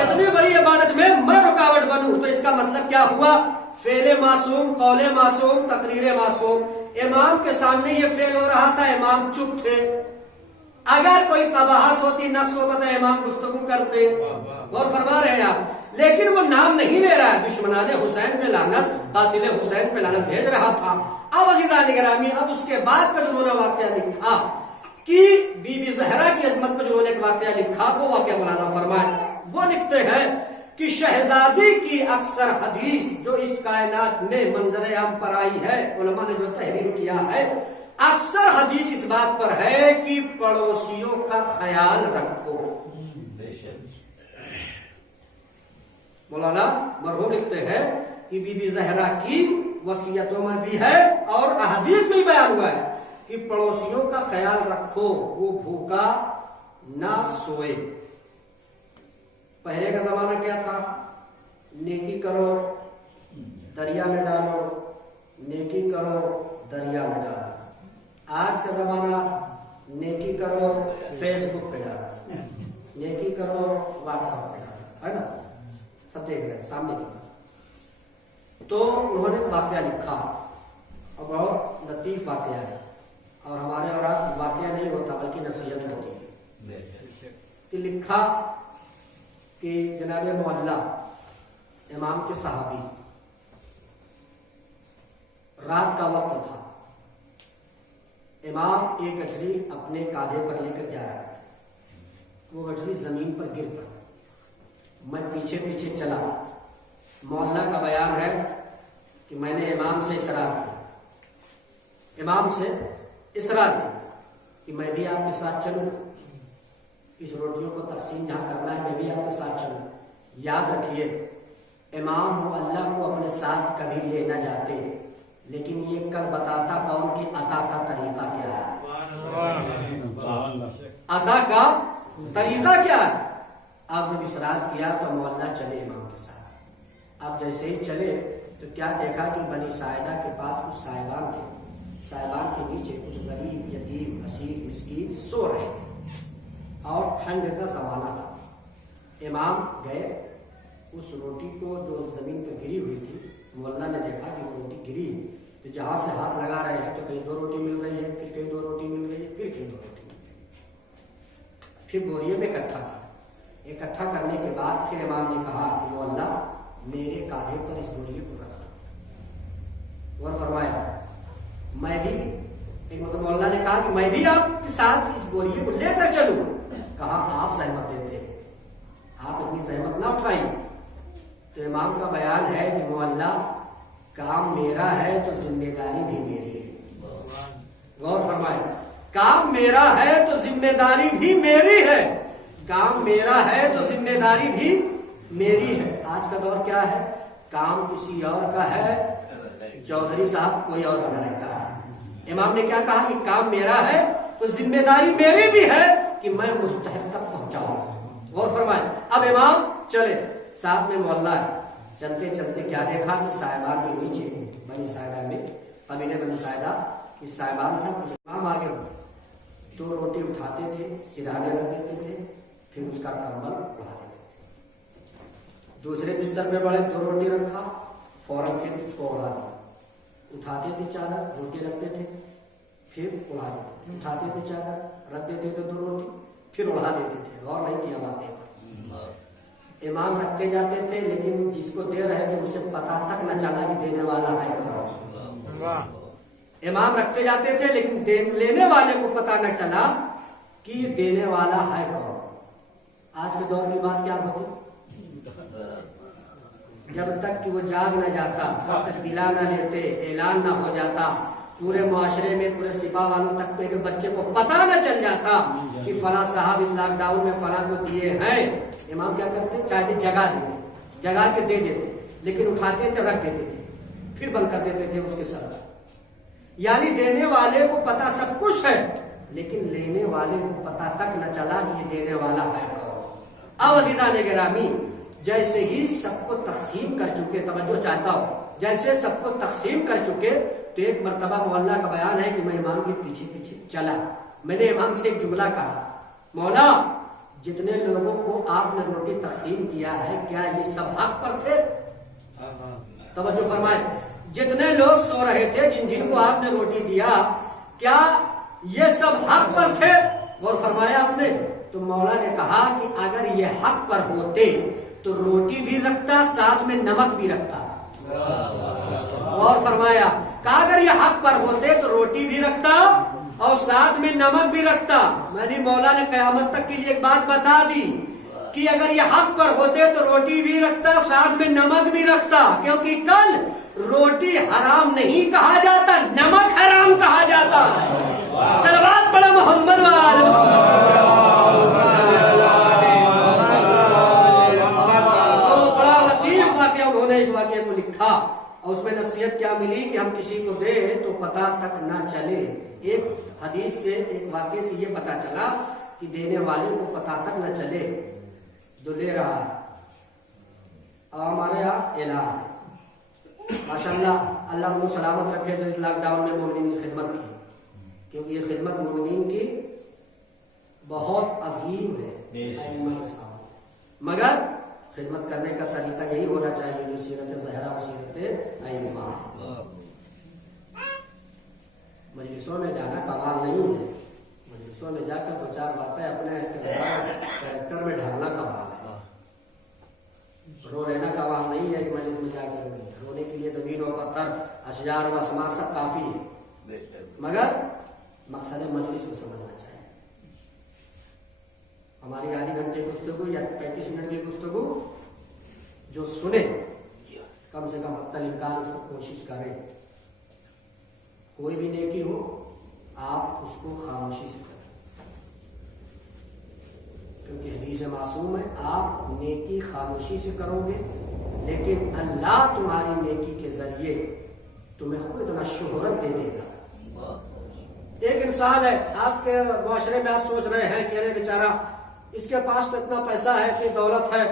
इतनी बड़ी इबादत में मैं रुकावट बनूं, तो इसका मतलब क्या हुआ? फेले मासूम, कौले मासूम, तकरीरे मासूम। इमाम के सामने ये फेल हो रहा था, इमाम चुप थे। अगर कोई कबाहत होती, नक्स होता तो इमाम गुफ्तगू करते। और फरमा रहे हैं आप, लेकिन वो नाम नहीं ले रहा है। दुश्मनाने हुसैन पे लानत, कातिल हुसैन पे लानत भेज रहा था। अब अज़ीज़ान गिरामी, अब उसके बाद का जो उन्होंने वाक़या लिखा कि बीबी ज़हरा की अजमत पर जो उन्होंने एक वाक़या लिखा, वो वाक़या मुलाज़ा फरमाए। वो लिखते हैं कि शहजादी की अक्सर हदीस जो इस कायनात में मंजर आम पर आई है, उलमा ने जो तहरीर किया है, अक्सर हदीस इस बात पर है कि पड़ोसियों का ख्याल रखो। मौलाना मरहूम लिखते हैं कि बीबी ज़हरा की वसीयतों में भी है और अहदीस में बयान हुआ है कि पड़ोसियों का ख्याल रखो, वो भूखा ना सोए। पहले का जमाना क्या था? नेकी करो दरिया में डालो, नेकी करो दरिया में डालो। आज का जमाना नेकी करो फेसबुक पे डालो, नेकी करो व्हाट्सएप पे डालो, है ना? सब देख रहे हैं सामने की बात। तो उन्होंने वाकया लिखा और बहुत लतीफ वाकया है, और हमारे और आप वाकया नहीं होता बल्कि नसीहत होती है। कि लिखा कि जनाब मुअल्ला इमाम के सहाबी, रात का वक्त था, इमाम एक गठरी अपने कांधे पर लेकर जा रहा है, वो गठरी जमीन पर गिर पड़ी। मैं पीछे पीछे चला। मौला का बयान है कि मैंने इमाम से इसरार किया, इमाम से इसरार किया कि मैं भी आपके साथ चलूं, इस रोटियों को तकसीम जहां करना है मैं भी आपके साथ चलूं। याद रखिए, इमाम हो अल्लाह को अपने साथ कभी ले न जाते, लेकिन ये कर बताता कौन की अता का तरीका क्या है। अता का तरीका क्या है? आप जब इसरार किया तो मौला चले इमाम के साथ। आप जैसे ही चले तो क्या देखा कि बनी साइदा के पास कुछ साहिबान थे, साहिबान के नीचे कुछ गरीब, यतीम, असीर, मिस्कीन सो रहे थे और ठंड का जमाना था। इमाम गए, उस रोटी को जो जमीन पर गिरी हुई थी, मौला ने देखा कि रोटी गिरी, तो जहां से हाथ लगा रहे हैं तो कहीं 2 रोटी मिल रही है, फिर कहीं 2 रोटी मिल रही है, फिर कहीं 2 रोटी मिल रही है। फिर बोरिये में इकट्ठा किया। इकट्ठा करने के बाद फिर इमाम ने कहा कि मौला मेरे कांधे पर इस बोरिये को रखा। और फरमाया मैं भी, एक मतलब मौला ने कहा कि मैं भी आपके साथ इस बोरिये को लेकर चलूं। कहा आप सहमत देते, आप इतनी सहमत ना उठाइए। तो इमाम का बयान है कि मौला काम मेरा है तो जिम्मेदारी भी मेरी है। गौर फरमाए, काम मेरा है तो जिम्मेदारी भी मेरी है, काम मेरा है तो जिम्मेदारी भी मेरी है। आज का दौर क्या है? काम किसी और का है, चौधरी साहब कोई और बना रहता है। इमाम ने क्या कहा कि काम मेरा है तो जिम्मेदारी मेरी भी है कि मैं मुस्तहक तक पहुंचाऊं। गौर फरमाए, अब इमाम चले, साथ में मौला है। चलते चलते क्या देखा कि साहिबान के नीचे बनी साइदा में, कबीले बनी साइदा कि साहिबान था, कुछ इमाम आगे 2 रोटी उठाते थे, सिराने रख देते थे, फिर उसका कंबल उड़ा देते थे। दूसरे बिस्तर पे बड़े 2 रोटी रखा, फौरन फिर उसको उड़ा दिया। उठाते थे चादर, रोटी रखते थे, फिर उड़ा देते, उठाते थे चादर, रख देते थे 2 रोटी, फिर उड़ा देते थे। गौर नहीं किया बात पर। इमाम रखते जाते थे, लेकिन जिसको दे रहे थे उसे पता तक न चला कि देने वाला है कौन। इमाम रखते जाते थे, लेकिन लेने वाले को पता न चला कि देने वाला है कौन। आज के दौर की बात क्या होती? जब तक कि वो जाग न जाता, तब तक दिला न लेते, ऐलान न हो जाता, पूरे मुआशरे में, पूरे सिपा वालों तक तो एक बच्चे को पता न चल जाता कि फला साहब इस लॉकडाउन में फला को दिए हैं। इमाम क्या करते? चाहे जगा देते, जगा के दे देते, लेकिन उठाते थे, रख देते थे, फिर बंद कर देते थे उसके सर। यानी देने वाले को पता सब कुछ है, लेकिन लेने वाले को पता तक न चला कि ये देने वाला है कौन। अब अज़ीज़ान गिरामी, जैसे ही सबको तकसीम कर चुके, तवज्जो चाहता हूं, जैसे सबको तकसीम कर चुके तो एक मर्तबा मौला का बयान है कि मैं इमाम के पीछे पीछे चला। मैंने इमाम से एक जुमला कहा, मौला जितने लोगों को आपने रोटी तकसीम किया है, क्या ये सब हक पर थे? तवज्जो फरमाए, जितने लोग सो रहे थे, जिनको आपने रोटी दिया, क्या ये सब हक पर थे? اور فرمایا آپ نے تو مولا نے کہا کہ اگر یہ حق پر ہوتے تو روٹی بھی رکھتا ساتھ میں نمک بھی رکھتا. اور فرمایا کہ اگر یہ حق پر ہوتے تو روٹی بھی رکھتا اور ساتھ میں نمک بھی رکھتا. میں نے مولا نے قیامت تک کے لیے ایک بات بتا دی کہ اگر یہ حق پر ہوتے تو روٹی بھی رکھتا ساتھ میں نمک بھی رکھتا, کیونکہ کل روٹی حرام نہیں کہا جاتا, نمک حرام کہا جاتا. صلوات پڑھو محمد والے. بڑا لطیف واقعہ انہوں نے اس واقعے کو لکھا اور اس میں نصیحت کیا ملی کہ ہم کسی کو دیں تو پتہ تک نہ چلے. ایک حدیث سے ایک واقعے سے یہ پتہ چلا کہ دینے والے کو پتہ تک نہ چلے جو لے رہا ہے. اور ہمارے یہاں اعلان ہے ماشاءاللہ, اللہ ان کو سلامت رکھے جو اس لاک ڈاؤن میں مومنین کی خدمت کی, کیونکہ یہ خدمت مومنین کی بہت عظیم ہے. مگر خدمت کرنے کا طریقہ یہی ہونا چاہیے جو سیرت زہرا اور سیرت ائمہ. مجلسوں میں جانا کمال نہیں ہے, مجلسوں میں جا کر دو چار باتیں اپنے کریکٹر میں ڈھالنا کمال ہے. رو لینا کمال نہیں ہے کہ مجلس میں جا کر رونے کے لیے زمین و پتھر اشجار و اسمار سب کافی ہے, مگر مقصد مجلس کو سمجھنا چاہیے. ہماری آدھی گھنٹے کی گفتگو یا 35 منٹ کی گفتگو جو سنے کم سے کم حتی الامکان اس کو کوشش کریں. کوئی بھی نیکی ہو آپ اس کو خاموشی سے کریں, کیونکہ حدیث معصوم ہے آپ نیکی خاموشی سے کرو گے لیکن اللہ تمہاری نیکی کے ذریعے تمہیں خود اتنا شہرت دے دے گا. ایک انسان ہے آپ کے معاشرے میں, آپ سوچ رہے ہیں کہ ارے بیچارہ اس کے پاس تو اتنا پیسہ ہے, اتنی دولت ہے,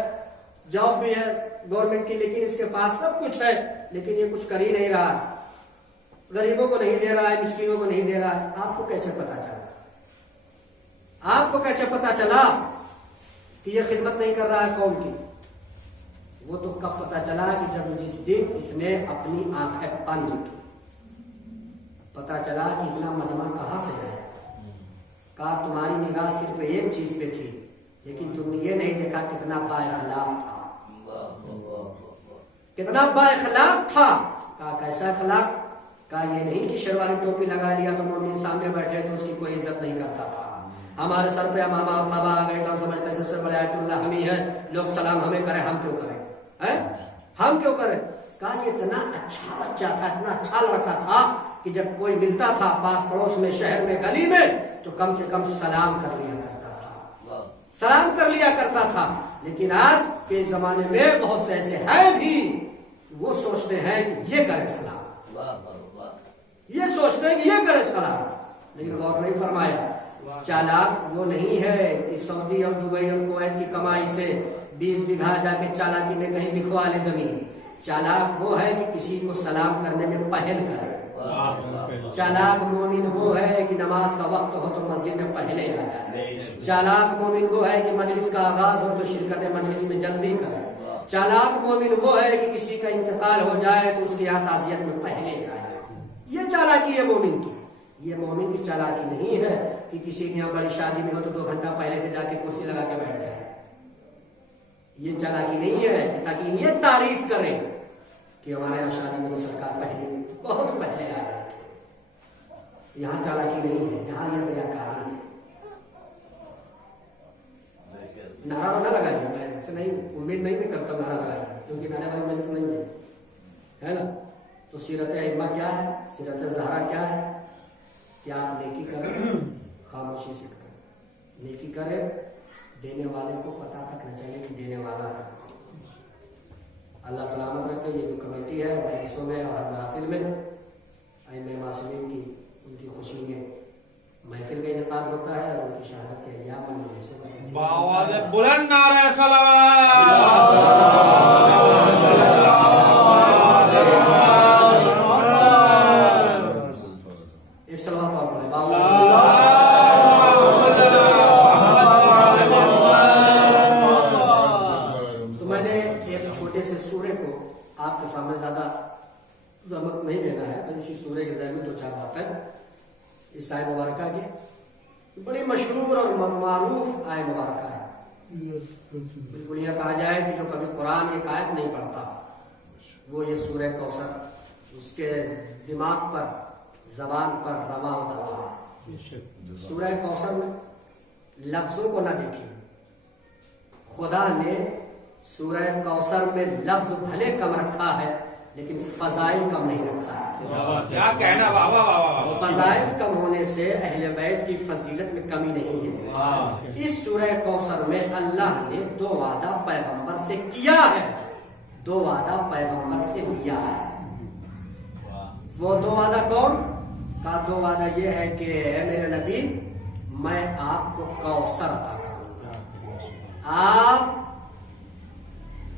جاب بھی ہے گورنمنٹ کی, لیکن اس کے پاس سب کچھ ہے لیکن یہ کچھ کر ہی نہیں رہا, غریبوں کو نہیں دے رہا ہے, مسکینوں کو نہیں دے رہا ہے. آپ کو کیسے پتا چلا, آپ کو کیسے پتا چلا کہ یہ خدمت نہیں کر رہا ہے قوم کی؟ وہ تو کب پتا چلا کہ جب جس دن اس نے اپنی آنکھیں بند کی, پتا چلا کہ اتنا مجمع کہاں سے آیا. کہا تمہاری نگاہ صرف ایک چیز پہ تھی لیکن تم نے یہ نہیں دیکھا کتنا با اخلاق تھا, کتنا با اخلاق تھا. کہا کیسا اخلاق؟ کہا یہ نہیں کہ شیروانی ٹوپی لگا لیا تو مومن سامنے بیٹھے تو اس کی کوئی عزت نہیں کرتا تھا. ہمارے سر پہ ماما اور بابا آ گئے تو ہم سمجھتے ہیں سب سے بڑے آیت اللہ ہم ہی ہیں, لوگ سلام ہمیں کریں, ہم کیوں کریں, ہم کیوں کریں. کہا یہ اتنا اچھا بچہ تھا, اتنا اچھا لڑکا تھا کہ جب کوئی ملتا تھا پاس پڑوس میں, شہر میں, گلی میں تو کم سے کم سلام کر لیا کرتا تھا, سلام کر لیا کرتا تھا. لیکن آج کے زمانے میں بہت سے ایسے ہیں بھی وہ سوچتے ہیں کہ یہ کرے سلام, یہ سوچتے ہیں کہ یہ کرے سلام, لیکن غور نہیں فرمایا. چالاک وہ نہیں ہے کہ سعودی اور دبئی اور کویت کی کمائی سے 20 بیگھہ جا کے چالاکی میں کہیں لکھوا لے زمین. چالاک وہ ہے کہ کسی کو سلام کرنے میں پہل کرے. چالاک مومن وہ ہے کہ نماز کا وقت ہو تو مسجد میں پہلے آ جائے. چالاک مومن وہ ہے کہ مجلس کا آغاز ہو تو شرکت مجلس میں جلدی کرے. چالاک مومن وہ ہے کہ کسی کا انتقال ہو جائے تو اس کی یہاں تعزیت میں پہلے جائے. یہ چالاکی ہے مومن کی. یہ مومن کی چالاکی نہیں ہے کہ کسی کے یہاں بڑی شادی میں ہو تو 2 گھنٹہ پہلے سے جا کے کرسی لگا کے بیٹھ جائے. یہ چالاکی نہیں ہے کہ تاکہ یہ تعریف کریں کہ ہمارے یہاں شادی میں تو سرکار پہلے بہت پہلے آ گئے تھے. یہاں چالاکی نہیں ہے, یہاں یہ ریاکاری ہے. نعرہ نہ لگائیے, میں ایسے نہیں امید نہیں بھی کرتا نعرہ لگائیے کیونکہ نعرے والی مجلس نہیں ہے نا. تو سیرت ائمہ کیا ہے, سیرت زہرا کیا ہے کہ آپ نیکی کریں خاموشی سے کریں. نیکی کرے دینے والے کو پتہ تک نہ چلے کہ دینے والا ہے. اللہ سلامت رکھے. یہ جو کمیٹی ہے مجلسوں میں اور محافل میں ائمہ معصومین کی ان کی خوشی میں محفل کا انعقاد ہوتا ہے اور ان کی شہادت کے ایام میں مجلسوں کا بآواز بلند نعرہ صلوات. ایک صلوات اور پڑھیں. تو میں نے ایک چھوٹے سے سورے کو آپ کے سامنے زیادہ زحمت نہیں دینا ہے, اسی سورے کے ذہن میں 2-4 باتیں اس آیت مبارکہ کی बड़ी मशहूर और मारूफ आय मुबारक है। बिल्कुल यह कहा जाए कि जो कभी कुरान एक आयत नहीं पढ़ता वो ये सूरह कौसर उसके दिमाग पर जबान पर रमा उतरता है। सूरह कौसर में लफ्जों को ना देखिए, खुदा ने सूरह कौसर में लफ्ज भले कम रखा है लेकिन फजाइल कम नहीं रखा है। क्या कहना, वाह वाह वाह वाह। फजाइल कम होने से अहले बैत की फजीलत में कमी नहीं है। इस सूरह कौसर में अल्लाह ने 2 वादा पैगंबर से किया है, 2 वादा पैगंबर से लिया है। वो 2 वादा कौन का? 2 वादा ये है कि है मेरे नबी मैं आपको कौसर अता करूंगा,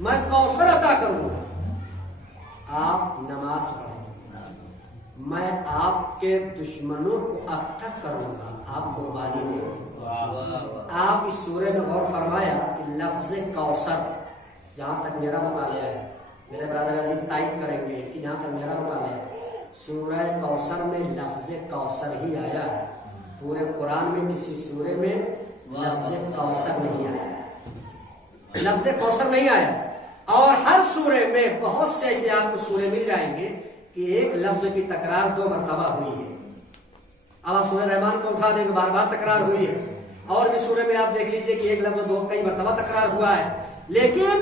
मैं कौसर अता करूंगा, आप नमाज पढ़ेंगे, मैं आपके दुश्मनों को अख्तर करूंगा, आप कुर्बानी देंगे। आप इस सूरह में गौर फरमाया कि लफ्ज कौसर, जहां तक मेरा मुतालिया है, मेरे ब्रदर अजीज तायद करेंगे कि जहां तक मेरा मुतालिया है, सूरह कौसर में लफ्ज कौसर ही आया है। पूरे कुरान में किसी सूरह में लफ्ज कौसर नहीं आया है, लफ्ज कौसर नहीं आया। और हर सूरह में बहुत से ऐसे आपको सूरह मिल जाएंगे कि एक लफ्ज की तकरार 2 मरतबा हुई है। अब आप सूरह रहमान को उठा देंगे, बार बार तकरार हुई है। और भी सूरह में आप देख लीजिए कि एक लफ्ज 2 कई मरतबा तकरार हुआ है, लेकिन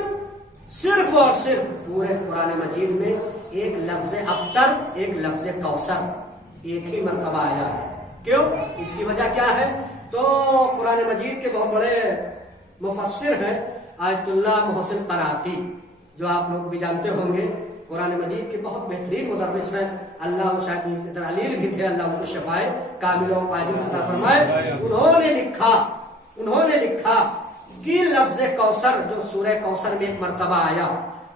सिर्फ और सिर्फ पूरे कुरान मजीद में एक लफ्ज अब्तर, एक लफ्ज कौसर एक ही मरतबा आया है। क्यों? इसकी वजह क्या है? तो कुरान मजीद के बहुत बड़े मुफस्सिर हैं आयतुल्लाह मोहसिन कराती, जो आप लोग भी जानते होंगे, कुरान मजीद के बहुत बेहतरीन मुदर्रिस हैं। अल्लाह शायद इधर अलील भी थे, अल्लाह उनको शफाए कामिल और आजिल अता फरमाए। उन्होंने लिखा कि लफ्ज कौसर जो सूरह कौसर में एक मरतबा आया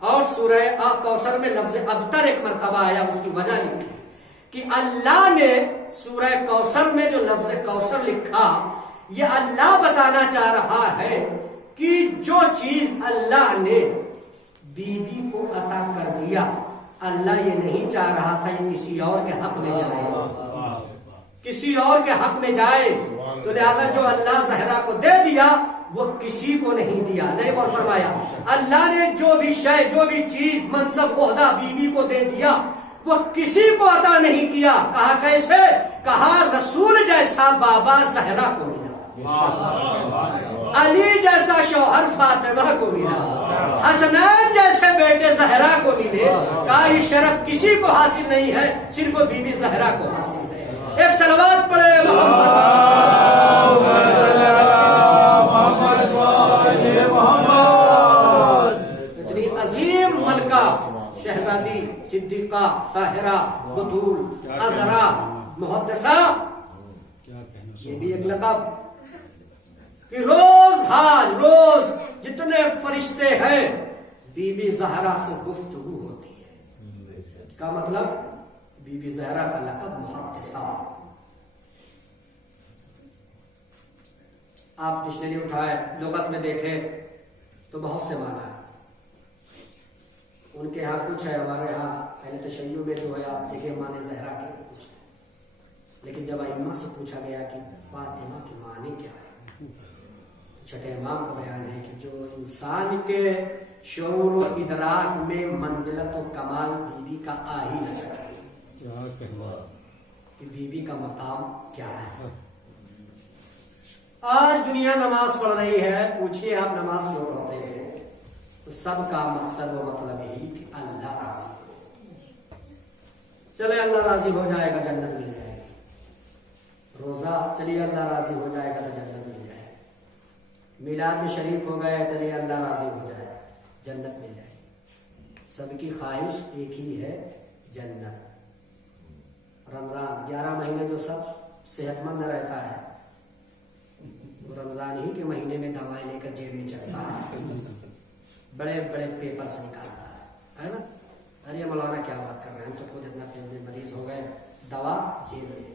और सूरह कौसर में लफ्ज अब्तर एक मरतबा आया, उसकी वजह लिखी कि अल्लाह ने सूरह कौसर में जो लफ्ज कौसर लिखा, ये अल्लाह बताना चाह रहा है कि जो चीज अल्लाह ने बीबी को अता कर दिया, अल्लाह ये नहीं चाह रहा था ये किसी और के हक में जाए, किसी और के हक में जाए। तो लिहाजा जो अल्लाह ज़हरा को दे दिया वो किसी को नहीं दिया। नहीं और फरमाया अल्लाह ने जो भी शय, जो भी चीज, मनसब, ओहदा बीबी को दे दिया वो किसी को अता नहीं किया। कहा कैसे? कहा रसूल जैसा बाबा ज़हरा को मिला, अली जैसा शौहर फातिमा को मिला, हसनैन जैसे बेटे ज़हरा को मिले। कहा ये शरफ किसी को हासिल नहीं है, सिर्फ बीबी ज़हरा को हासिल है। एक सलवात पढ़े इतनी अजीम मलका, शहजादी, सिद्दीका, ताहिरा, बतूल, अज़रा, मुहद्दिसा, ये भी एक लक़ब कि रोज जितने फरिश्ते हैं बीबी ज़हरा से गुफ्तगू होती है। इसका मतलब बीबी ज़हरा का लक़ब मुहद्दिसा। आप डिक्शनरी उठाए, लुगत में देखें तो बहुत से माना है। उनके यहाँ कुछ है, हमारे यहाँ पहले तशय्युअ में जो है आप देखिए माने ज़हरा के कुछ है, लेकिन जब अइम्मा से पूछा गया कि फातिमा की माने क्या है, छठे इमाम का बयान है कि जो इंसान के शऊर और इदराक में मंजिलत और कमाल बीबी का आ ही न सके कि बीबी का मकाम क्या है। आज दुनिया नमाज पढ़ रही है, पूछिए आप नमाज क्यों पढ़ते हैं? तो सबका मकसद व मतलब यही कि अल्लाह राजी हो। चले अल्लाह राजी हो जाएगा जन्नत मिल जाएगी। रोजा चलिए अल्लाह राजी हो जाएगा तो जन्नत मिल जाएगी। मिलाद में शरीक हो गए, चलिए अल्लाह राजी हो जाए जन्नत मिल जाएगी। सबकी ख्वाहिश एक ही है, जन्नत। रमजान 11 महीने जो सब सेहतमंद रहता है वो रमजान ही के महीने में दवाएं लेकर जेब में चलता है, बड़े बड़े पेपर से निकालता है ना। अरे मौलाना क्या बात कर रहे हैं, हम तो खुद इतना मरीज हो गए, दवा जेब में,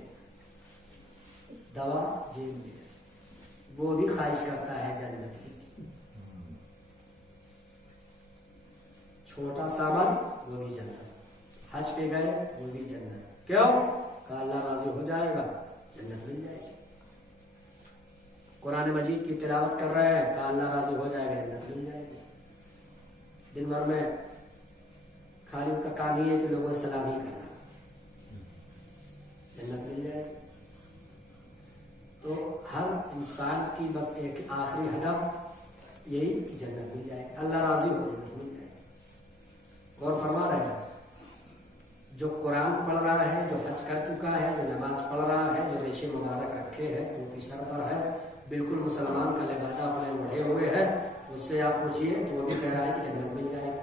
दवा जेब में। वो भी ख्वाहिश करता है जन्नत की। छोटा सामान वो भी जन्नत, हज पे गए वो भी जन्नत। क्यों? कहा अल्लाह राजी हो जाएगा जन्नत मिल जाएगी। قرآن مجید کی تلاوت کر رہے ہیں، کہا اللہ راضی ہو جائے گا، جنت مل جائے گی۔ دن بھر میں خالی ان کا کام ہی ہے کہ لوگوں سے سلام ہی کرنا، جنت مل جائے گی۔ تو ہر انسان کی بس ایک آخری ہدف یہی جنت مل جائے گی، اللہ راضی ہو جنت مل جائے گی۔ غور فرما رہے ہیں، جو قرآن پڑھ رہا ہے، جو حج کر چکا ہے، جو نماز پڑھ رہا ہے، جو ریشے مبارک رکھے ہے، ٹوپی سر پر ہے، بالکل مسلمان کا لبادہ اپنے اڑے ہوئے ہے، اس سے آپ پوچھیے تو وہ بھی کہہ رہا ہے کہ جنت مل جائے گی۔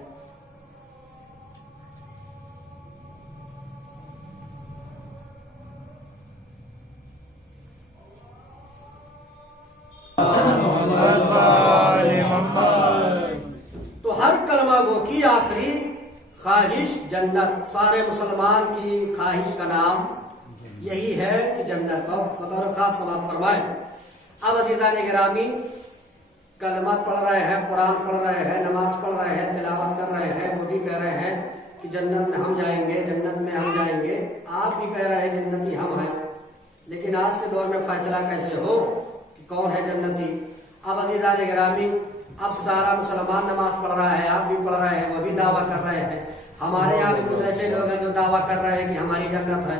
تو ہر کلمہ گو کی آخری خواہش جنت، سارے مسلمان کی خواہش کا نام یہی ہے کہ جنت، بطور خاص سماعت فرمائیں۔ اب عزیزان گرامی، کلمات پڑھ رہے ہیں، قرآن پڑھ رہے ہیں، نماز پڑھ رہے ہیں، تلاوت کر رہے ہیں، وہ بھی کہہ رہے ہیں کہ جنت میں ہم جائیں گے، جنت میں ہم جائیں گے، آپ بھی کہہ رہے ہیں جنتی ہم ہیں، لیکن آج کے دور میں فیصلہ کیسے ہو کہ کون ہے جنتی؟ اب عزیزان گرامی، اب سارا مسلمان نماز پڑھ رہا ہے، آپ بھی پڑھ رہے ہیں، وہ بھی دعویٰ کر رہے ہیں، ہمارے یہاں بھی کچھ ایسے لوگ ہیں جو دعویٰ کر رہے ہیں کہ ہماری جنت ہے۔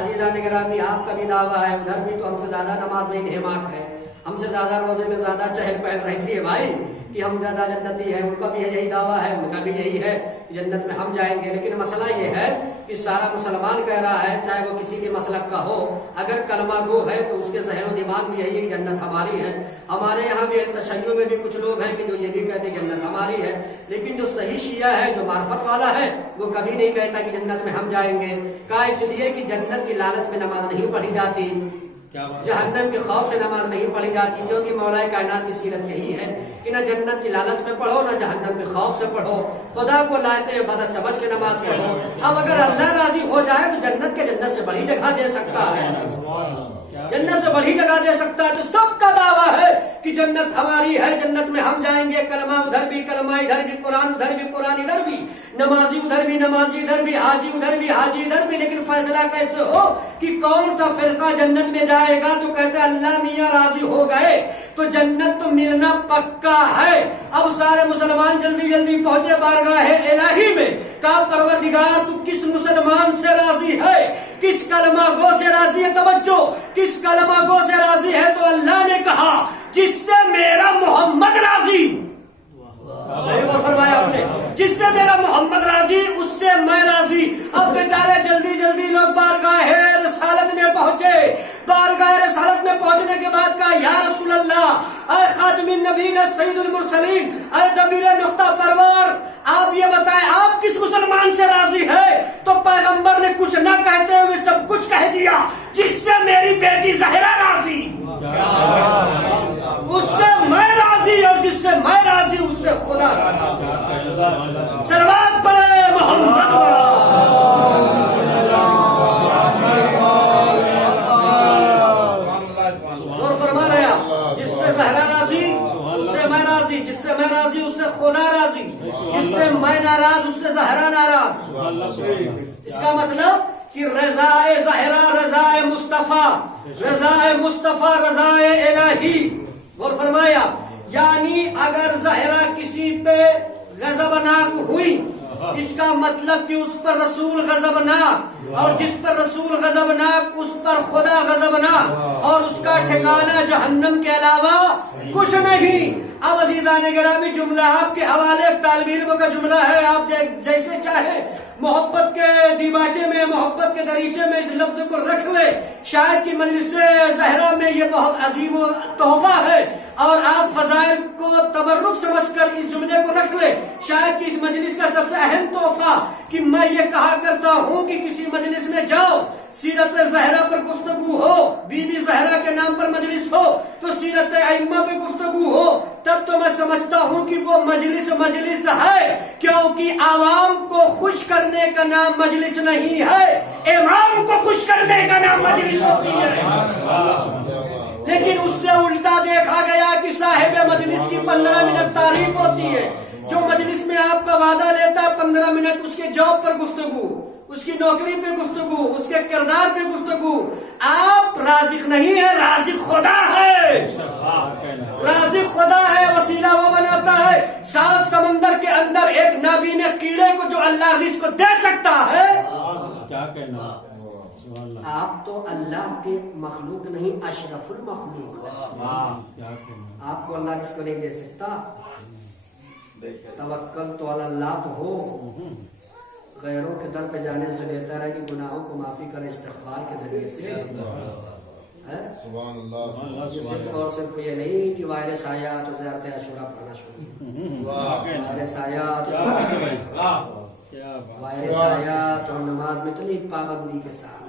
عزیزان گرامی، آپ کا بھی دعویٰ ہے، ادھر بھی تو ہم سے زیادہ نماز میں انہماک ہے، ہم سے زیادہ روزے میں زیادہ چہل پہل رہتی ہے بھائی کہ ہم زیادہ جنتی ہیں، ان کا بھی یہی دعویٰ ہے، ان کا بھی یہی ہے کہ جنت میں ہم جائیں گے۔ لیکن مسئلہ یہ ہے کہ سارا مسلمان کہہ رہا ہے، چاہے وہ کسی بھی مسلک کا ہو، اگر کلمہ گو ہے تو اس کے ذہن و دماغ میں یہی ہے کہ جنت ہماری ہے۔ ہمارے یہاں بھی تشیع میں بھی کچھ لوگ ہیں کہ جو یہ بھی کہتے ہیں جنت ہماری ہے، لیکن جو صحیح شیعہ ہے، جو معرفت والا ہے، وہ کبھی نہیں کہتا کہ جنت میں ہم جائیں گے۔ کہا اس لیے کہ جنت کی لالچ میں نماز نہیں پڑھی جاتی، جہنم کے خوف سے نماز نہیں پڑھی جاتی، کیونکہ مولا کائنات کی سیرت یہی ہے کہ نہ جنت کی لالچ میں پڑھو، نہ جہنم کے خوف سے پڑھو، خدا کو لائق عبادت سمجھ کے نماز پڑھو۔ اب اگر اللہ راضی ہو جائے تو جنت سے بڑی جگہ دے سکتا ہے، جنت سے بڑی جگہ دے سکتا ہے۔ تو سب کا دعویٰ ہے کہ جنت ہماری ہے، جنت میں ہم جائیں گے، کلمہ ادھر بھی کلمہ ادھر بھی، قرآن ادھر بھی قرآن ادھر بھی، نمازی ادھر بھی نمازی ادھر بھی، حاجی ادھر بھی حاجی ادھر بھی۔ لیکن فیصلہ کیسے ہو کہ کون سا فرقہ جنت میں جائے گا؟ تو کہتے ہیں اللہ میاں راضی ہو گئے تو جنت تو ملنا پکا ہے۔ اب سارے مسلمان جلدی جلدی پہنچے بارگاہ الہی میں، کہا پروردگار تو کس مسلمان سے راضی ہے، کس کلمہ گو سے راضی ہے؟ توجہ، کس کلمہ گو سے راضی ہے؟ تو اللہ نے کہا جس سے میرا محمد راضی، فرمایا آپ نے، جس سے میرا محمد راضی اس سے میں راضی۔ اب بیچارے جلدی جلدی لوگ بارگاہ رسالت میں پہنچے، بارگاہ رسالت میں پہنچنے کے بعد کہا یا رسول اللہ، اے خاتم النبیین سید المرسلین، اے دبیر نقطہ پرور، آپ یہ بتائیں آپ کس مسلمان سے راضی ہے؟ تو پیغمبر نے کچھ نہ کہتے ہوئے سب کچھ کہہ دیا، جس سے میری بیٹی زہرا راضی، اس سے میں راضی، اور جس سے میں راضی اس سے خدا راضی۔ صلوات پڑھے محمد اور فرما رہے ہیں جس سے زہرا راضی اس سے میں راضی، جس سے میں راضی اس سے خدا راضی، جس سے میں ناراض اس سے زہرا ناراض۔ اس کا مطلب کہ رضائے زہرا رضائے مصطفیٰ، رضائے مصطفیٰ رضائے الہی۔ اور فرمایا یعنی اگر زہرا کسی پہ غضبناک ہوئی، اس کا مطلب کہ اس پر رسول غضبناک، اور جس پر رسول غضبناک اس پر خدا غضبناک، اور اس کا ٹھکانہ جہنم کے علاوہ کچھ نہیں۔ اب عزیزان گرامی، جملہ آپ کے حوالے ایک طالب علم کا جملہ ہے، آپ جیسے چاہے محبت کے دیباچے میں، محبت کے دریچے میں اس لفظ کو رکھ لے۔ شاید کی مجلس زہرا میں یہ بہت عظیم تحفہ ہے، اور آپ فضائل کو تبرک سمجھ کر اس جملے کو رکھ لے۔ شاید کہ اس مجلس کا سب سے اہم تحفہ کہ میں یہ کہا کرتا ہوں کہ کسی مجلس میں جاؤ، سیرت زہرا پر گفتگو ہو، بی بی زہرا کے نام پر مجلس ہو، تو سیرت ائمہ پہ گفتگو ہو، تب تو میں سمجھتا ہوں کہ وہ مجلس ہے، کیونکہ عوام کو خوش کرنے کا نام مجلس نہیں ہے، امام کو خوش کرنے کا نام مجلس ہوتی ہے۔ لیکن اس سے الٹا دیکھا گیا کہ صاحب مجلس کی 15 منٹ تعریف ہوتی ہے، جو مجلس میں آپ کا وعدہ لیتا ہے 15 منٹ اس کے جاب پر گفتگو، اس उसकी नौकरी पे गुफ्तगू, उसके किरदार पे गुफ्तगू। आप राज़िक नहीं है, राज़िक खुदा है। राज़िक खुदा है, वसीला वो बनाता है। 7 समंदर के अंदर एक नाबीने कीड़े को जो अल्लाह रिज़्क़ दे सकता है, क्या कहना। आप तो अल्लाह के मखलूक नहीं, अशरफुल मखलूक है। क्या कहना। आपको अल्लाह रिज़्क़ नहीं दे सकता। तवक्कल तो अल्लाह तो हो। गैरों के दर पे जाने से बेहतर है कि गुनाहों को माफी करें इस्तिग़फ़ार के जरिए से। सुभान अल्लाह। ये सिर्फ और सिर्फ ये नहीं कि वायरस आया तो ज़ियारत आशूरा पढ़ना शुरू, वायरस आया तो हम नमाज में तो नहीं, पाबंदी के साथ।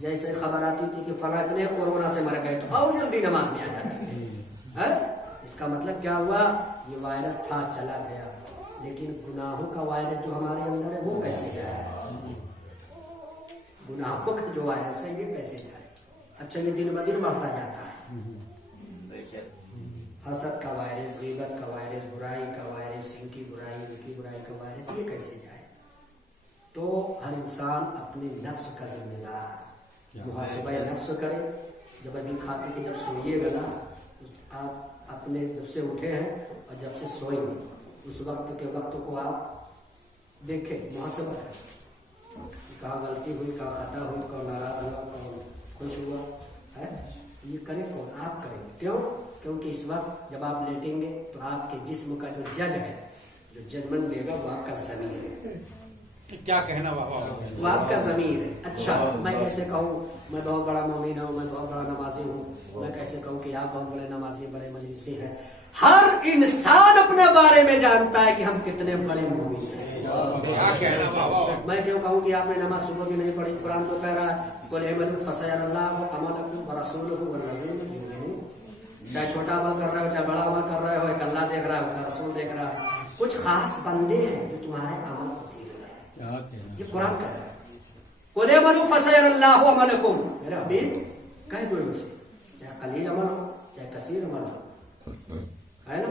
जैसे खबर आती थी कि फलां इतने कोरोना से मर गए तो और जल्दी नमाज में आ जाते हैं। इसका मतलब क्या हुआ, ये वायरस था, चला गया, लेकिन गुनाहों का वायरस जो हमारे अंदर है वो कैसे जाए? गुनाहों का जो वायरस है ये कैसे जाए? अच्छा, ये दिन ब दिन बढ़ता जाता है। हसद का वायरस, गीबत का वायरस, बुराई का वायरस, इनकी बुराई उनकी बुराई का वायरस, ये कैसे जाए? तो हर इंसान अपने नफ्स का जिम्मेदार है। मुहासिबा नफ्स करे। जब अभी खा पी के जब सोइएगा ना, आप अपने जब से उठे हैं और जब से सोएंगे उस वक्त के वक्त को आप देखें, मुहासिबा करें, कहाँ गलती हुई, कहाँ खता हुई, कौन नाराज हुआ, कौन खुश हुआ है। ये करे कौन? आप करेंगे। क्यों? क्योंकि इस वक्त जब आप लेटेंगे तो आपके जिस्म का जो जज है, जो जजमेंट देगा, वो आपका ज़मीर है। क्या कहना वो आपका ज़मीर है। अच्छा, मैं कैसे कहूँ मैं बहुत बड़ा मोमिन हूँ, मैं बहुत बड़ा नमाजी हूँ, मैं कैसे कहूँ कि आप बहुत बड़े नमाजी, बड़े मजलिसी हैं? हर इंसान अपने बारे में जानता है कि हम कितने बड़े मोमिन हैं। क्या कहना। मैं क्यों कहूँ कि आपने नमाज सुबह भी नहीं पढ़ी? कुरान तो कह रहा है, कुल अमलू फसयरल्लाहु अमलकुम व रसूलुहु वल्लज़ीना युमिनून। चाहे छोटा अमल कर रहे हो, चाहे बड़ा अमल कर रहे हो, एक अल्लाह देख रहा है, उसका रसूल देख रहा है। कुछ खास बंदे हैं जो तुम्हारे अमल को देख रहे हैं। ये कुरान कह रहा है, कुल अमलू फसयरल्लाहु अमलकुम। मेरे हबीब कह दो इनसे, चाहे कलील अमल हो, चाहे कसीर अमल हो, है ना?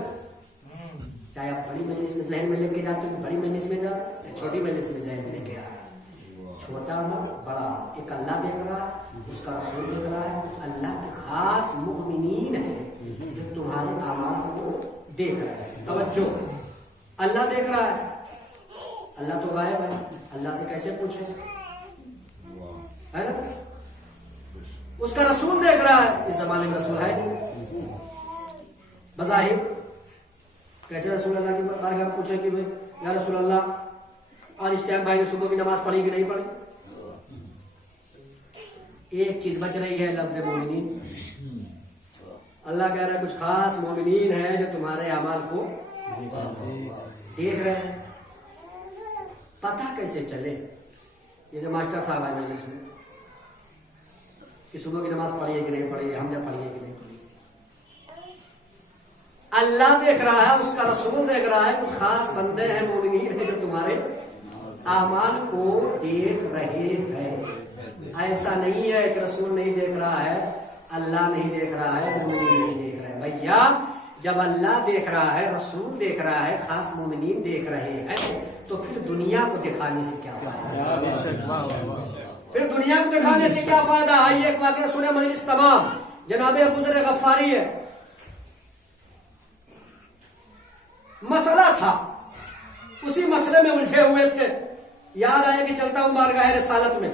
चाहे आप बड़ी मजलिस में जहन में लेके जाते हो, बड़ी मजलिस में जाते, चाहे छोटी मजलिस में जहन में लेके आ रहे हैं, छोटा अमल बड़ा, एक अल्लाह देख रहा है, उसका रसूल देख रहा है। कुछ अल्लाह के खास मुमिनीन हैं जो तुम्हारे अमाल को देख रहे हैं। तवज्जो, अल्लाह देख रहा है, अल्लाह तो गायब है, अल्लाह से कैसे पूछे, है ना? उसका रसूल देख रहा है, इस जमाने में रसूल है नहीं। बज़ाहिर कैसे रसूल अल्लाह की बारगाह में पूछे कि भाई या रसूल अल्लाह आज इश्तियाक भाई ने सुबह की नमाज पढ़ी कि नहीं पढ़ी? एक चीज बच रही है, लफ्ज़ मोमिनीन। अल्लाह कह रहा है कुछ खास मोमिनीन है जो तुम्हारे अमाल को देख रहे हैं। पता कैसे चले? ये जो मास्टर साहब है मजलिस में कि सुबह की नमाज पढ़ी है कि नहीं पढ़ी है, हमने पढ़ी है कि नहीं पढ़ी? अल्लाह देख रहा है, उसका रसूल देख रहा है। कुछ खास बंदे हैं, मोमिनीन हैं जो तुम्हारे आमाल को देख रहे हैं। ऐसा नहीं है कि रसूल नहीं देख रहा है, अल्लाह नहीं देख रहा है, मोमिनीन नहीं देख रहे हैं। भैया, जब अल्लाह देख रहा है, रसूल देख रहा है, खास मोमिनीन देख रहे हैं, तो फिर दुनिया को दिखाने से क्या फायदा? फिर दुनिया को दिखाने से क्या फायदा? आइए एक वाकया सुने मजलिस तमाम। जनाब अबू ज़र गफ्फारी है, मसला था, उसी मसले में उलझे हुए थे। याद आया कि चलता हूं बारगाह रिसालत में,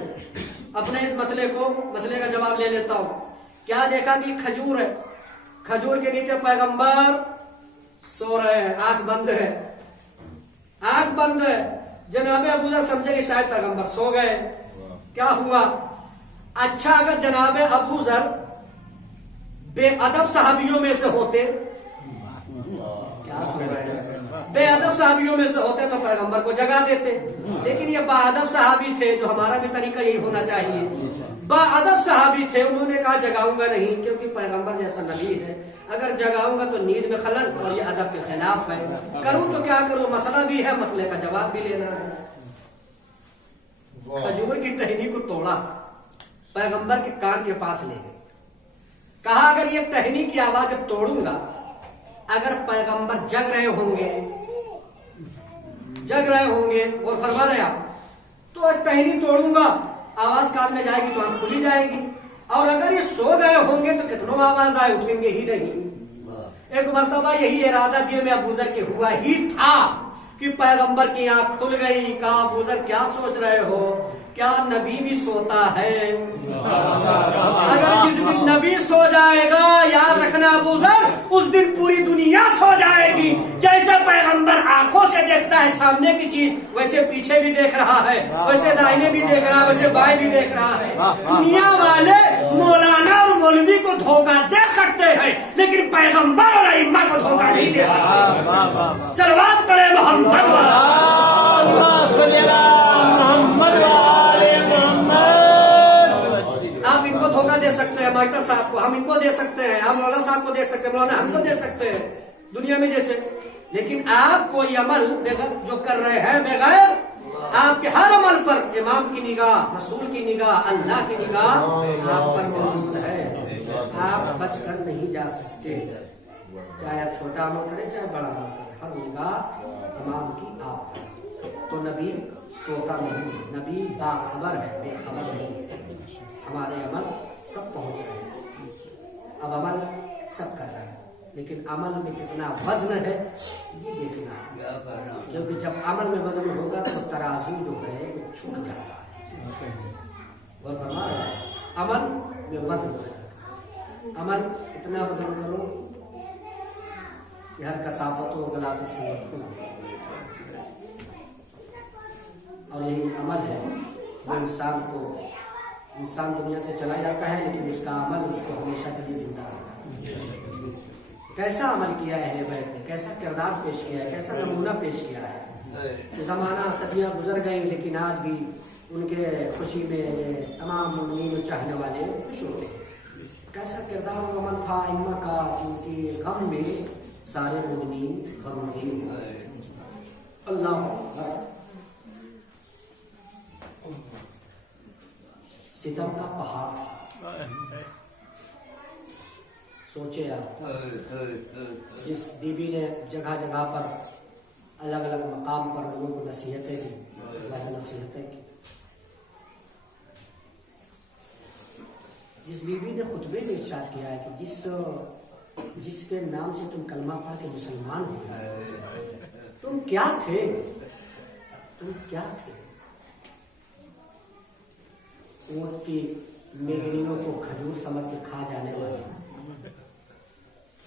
अपने इस मसले का जवाब ले लेता हूं। क्या देखा कि खजूर है, खजूर के नीचे पैगंबर सो रहे हैं, आंख बंद है, आंख बंद है। जनाबे अबू ज़र समझे कि शायद पैगंबर सो गए। क्या हुआ? अच्छा, अगर जनाबे अबू ज़र बेअदब सहाबियों में से होते, क्या सुन रहे हैं, बेअदब सहाबियों में से होते तो पैगंबर को जगा देते। लेकिन ये बाअदब सहाबी थे, जो हमारा भी तरीका यही होना चाहिए। बाअदब सहाबी थे, उन्होंने कहा जगाऊंगा नहीं, क्योंकि पैगंबर जैसा नबी है, अगर जगाऊंगा तो नींद में खलल और ये अदब के खिलाफ है। करूं तो क्या करूं, मसला भी है, मसले का जवाब भी लेना है। खजूर की टहनी को तोड़ा, पैगंबर के कान के पास ले गए, कहा अगर ये टहनी की आवाज अब तोड़ूंगा, अगर पैगंबर जग रहे होंगे और फरमा रहे आप, तो टहनी तोड़ूंगा, आवाज कान में जाएगी तो आंख खुली जाएगी। और अगर ये सो गए होंगे तो कितनों आवाज आए, उठेंगे ही नहीं। एक मर्तबा यही इरादा दिल में अबू ज़र के हुआ ही था कि पैगंबर की आंख खुल गई। कहा अबू ज़र क्या सोच रहे हो, क्या नबी भी सोता है? अगर जिस दिन नबी सो जाएगा, याद रखना अबू ज़र, उस दिन पूरी दुनिया सो जाएगी। जैसे पैगंबर आंखों से देखता है सामने की चीज, वैसे पीछे भी देख रहा है, वैसे दाहिने भी देख रहा है, वैसे बाएं भी देख रहा है। दुनिया वाले मौलाना और मौलवी को धोखा दे सकते हैं, लेकिन पैगंबर और अइम्मा को धोखा नहीं दे सकते। सलवात पढ़े मोहम्मद आप इनको धोखा दे सकते हैं, मास्टर साहब को हम इनको दे सकते हैं, आप मौलाना साहब को दे सकते हैं, मौलाना हमको दे सकते हैं दुनिया में जैसे। लेकिन आप कोई अमल जो कर रहे हैं बगैर आपके हर अमल पर इमाम की निगाह, रसूल की निगाह, अल्लाह की निगाह आप पर मौजूद है। आप बचकर नहीं जा सकते, चाहे आप छोटा अमल करें चाहे बड़ा अमल करें, हर निगाह इमाम की आप पर। तो नबी सोता नहीं, नबी बाखबर है, बेखबर नहीं। हमारे अमल सब पहुंच रहे हैं, अब अमल सब कर रहे हैं, लेकिन अमल में कितना वजन है ये देखना है। क्योंकि जब अमल में वजन होगा तो तराजू जो है वो छूट जाता है। और फरमा रहा है अमल में वजन है, अमल इतना वजन करो कि हर कसाफत हो, गलाफत से मत हो। और यही अमल है जो इंसान दुनिया से चला जाता है, लेकिन उसका अमल उसको हमेशा के लिए जिंदा रखता है। कैसा अमल किया है अहले बैत ने, कैसा किरदार पेश किया है, कैसा नमूना पेश किया है। जमाना सदियां गुजर गई, लेकिन आज भी उनके खुशी में तमाम मुमिनीन चाहने वाले खुश होते हैं। कैसा किरदार और अमल था इम्मा का, उनके गम में सारे मुमिनीन गमगीन। अल्लाह सितम का पहाड़ था। सोचे आप, जिस बीबी ने जगह जगह पर अलग अलग मकाम पर लोगों को नसीहतें की, जिस बीबी ने खुतबे में इरशाद किया है कि जिसके नाम से तुम कलमा पढ़ के मुसलमान हो, तुम क्या थे, तुम क्या थे? ऊंट की मेगनियों को खजूर समझ के खा जाने वाले,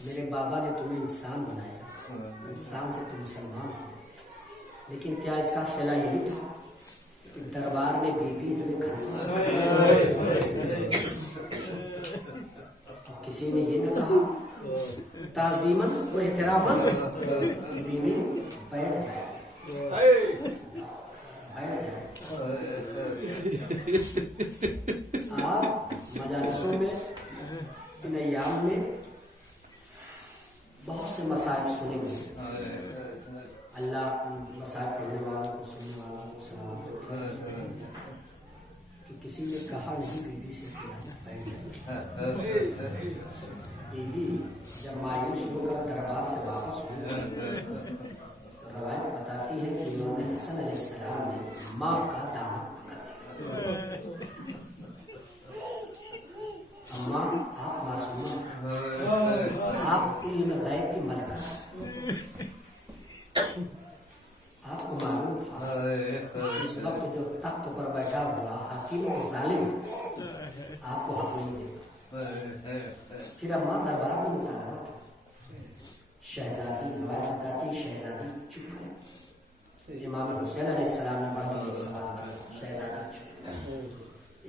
मेरे बाबा ने तुम्हें इंसान बनाया, इंसान से तुम मुसलमान हो। लेकिन क्या इसका सिला यही था कि दरबार में बीबी तुम्हें किसी ने ये न कहा ताजीमन व एहतरामन कि बीबी बैठ जाए। आप मजालिसों में, इन अय्याम में बहुत से मसाइब सुनेंगे। अल्लाह मसाइब पढ़ने वालों को, सुनने वालों को सलाम कि किसी ने कहा नहीं बीबी से बीबी जब मायूस होकर दरबार से वापस हुई, रवायत बताती है कि इमाम हसन अलैहिस्सलाम ने माँ का दामन पकड़ लिया। अम्मा आप मासूमा, आप इल्म गैब की मलका, आपको मालूम था इस वक्त जो तख्त पर बैठा हुआ हाकिम जालिम आपको हक नहीं देगा। फिर अम्मा दरबार में मुतालबा शहजादी, रवायत बताती शहजादी चुप है। इमाम हुसैन अलैहिस्सलाम ने पढ़ के सवाल किया, शहजादी चुप।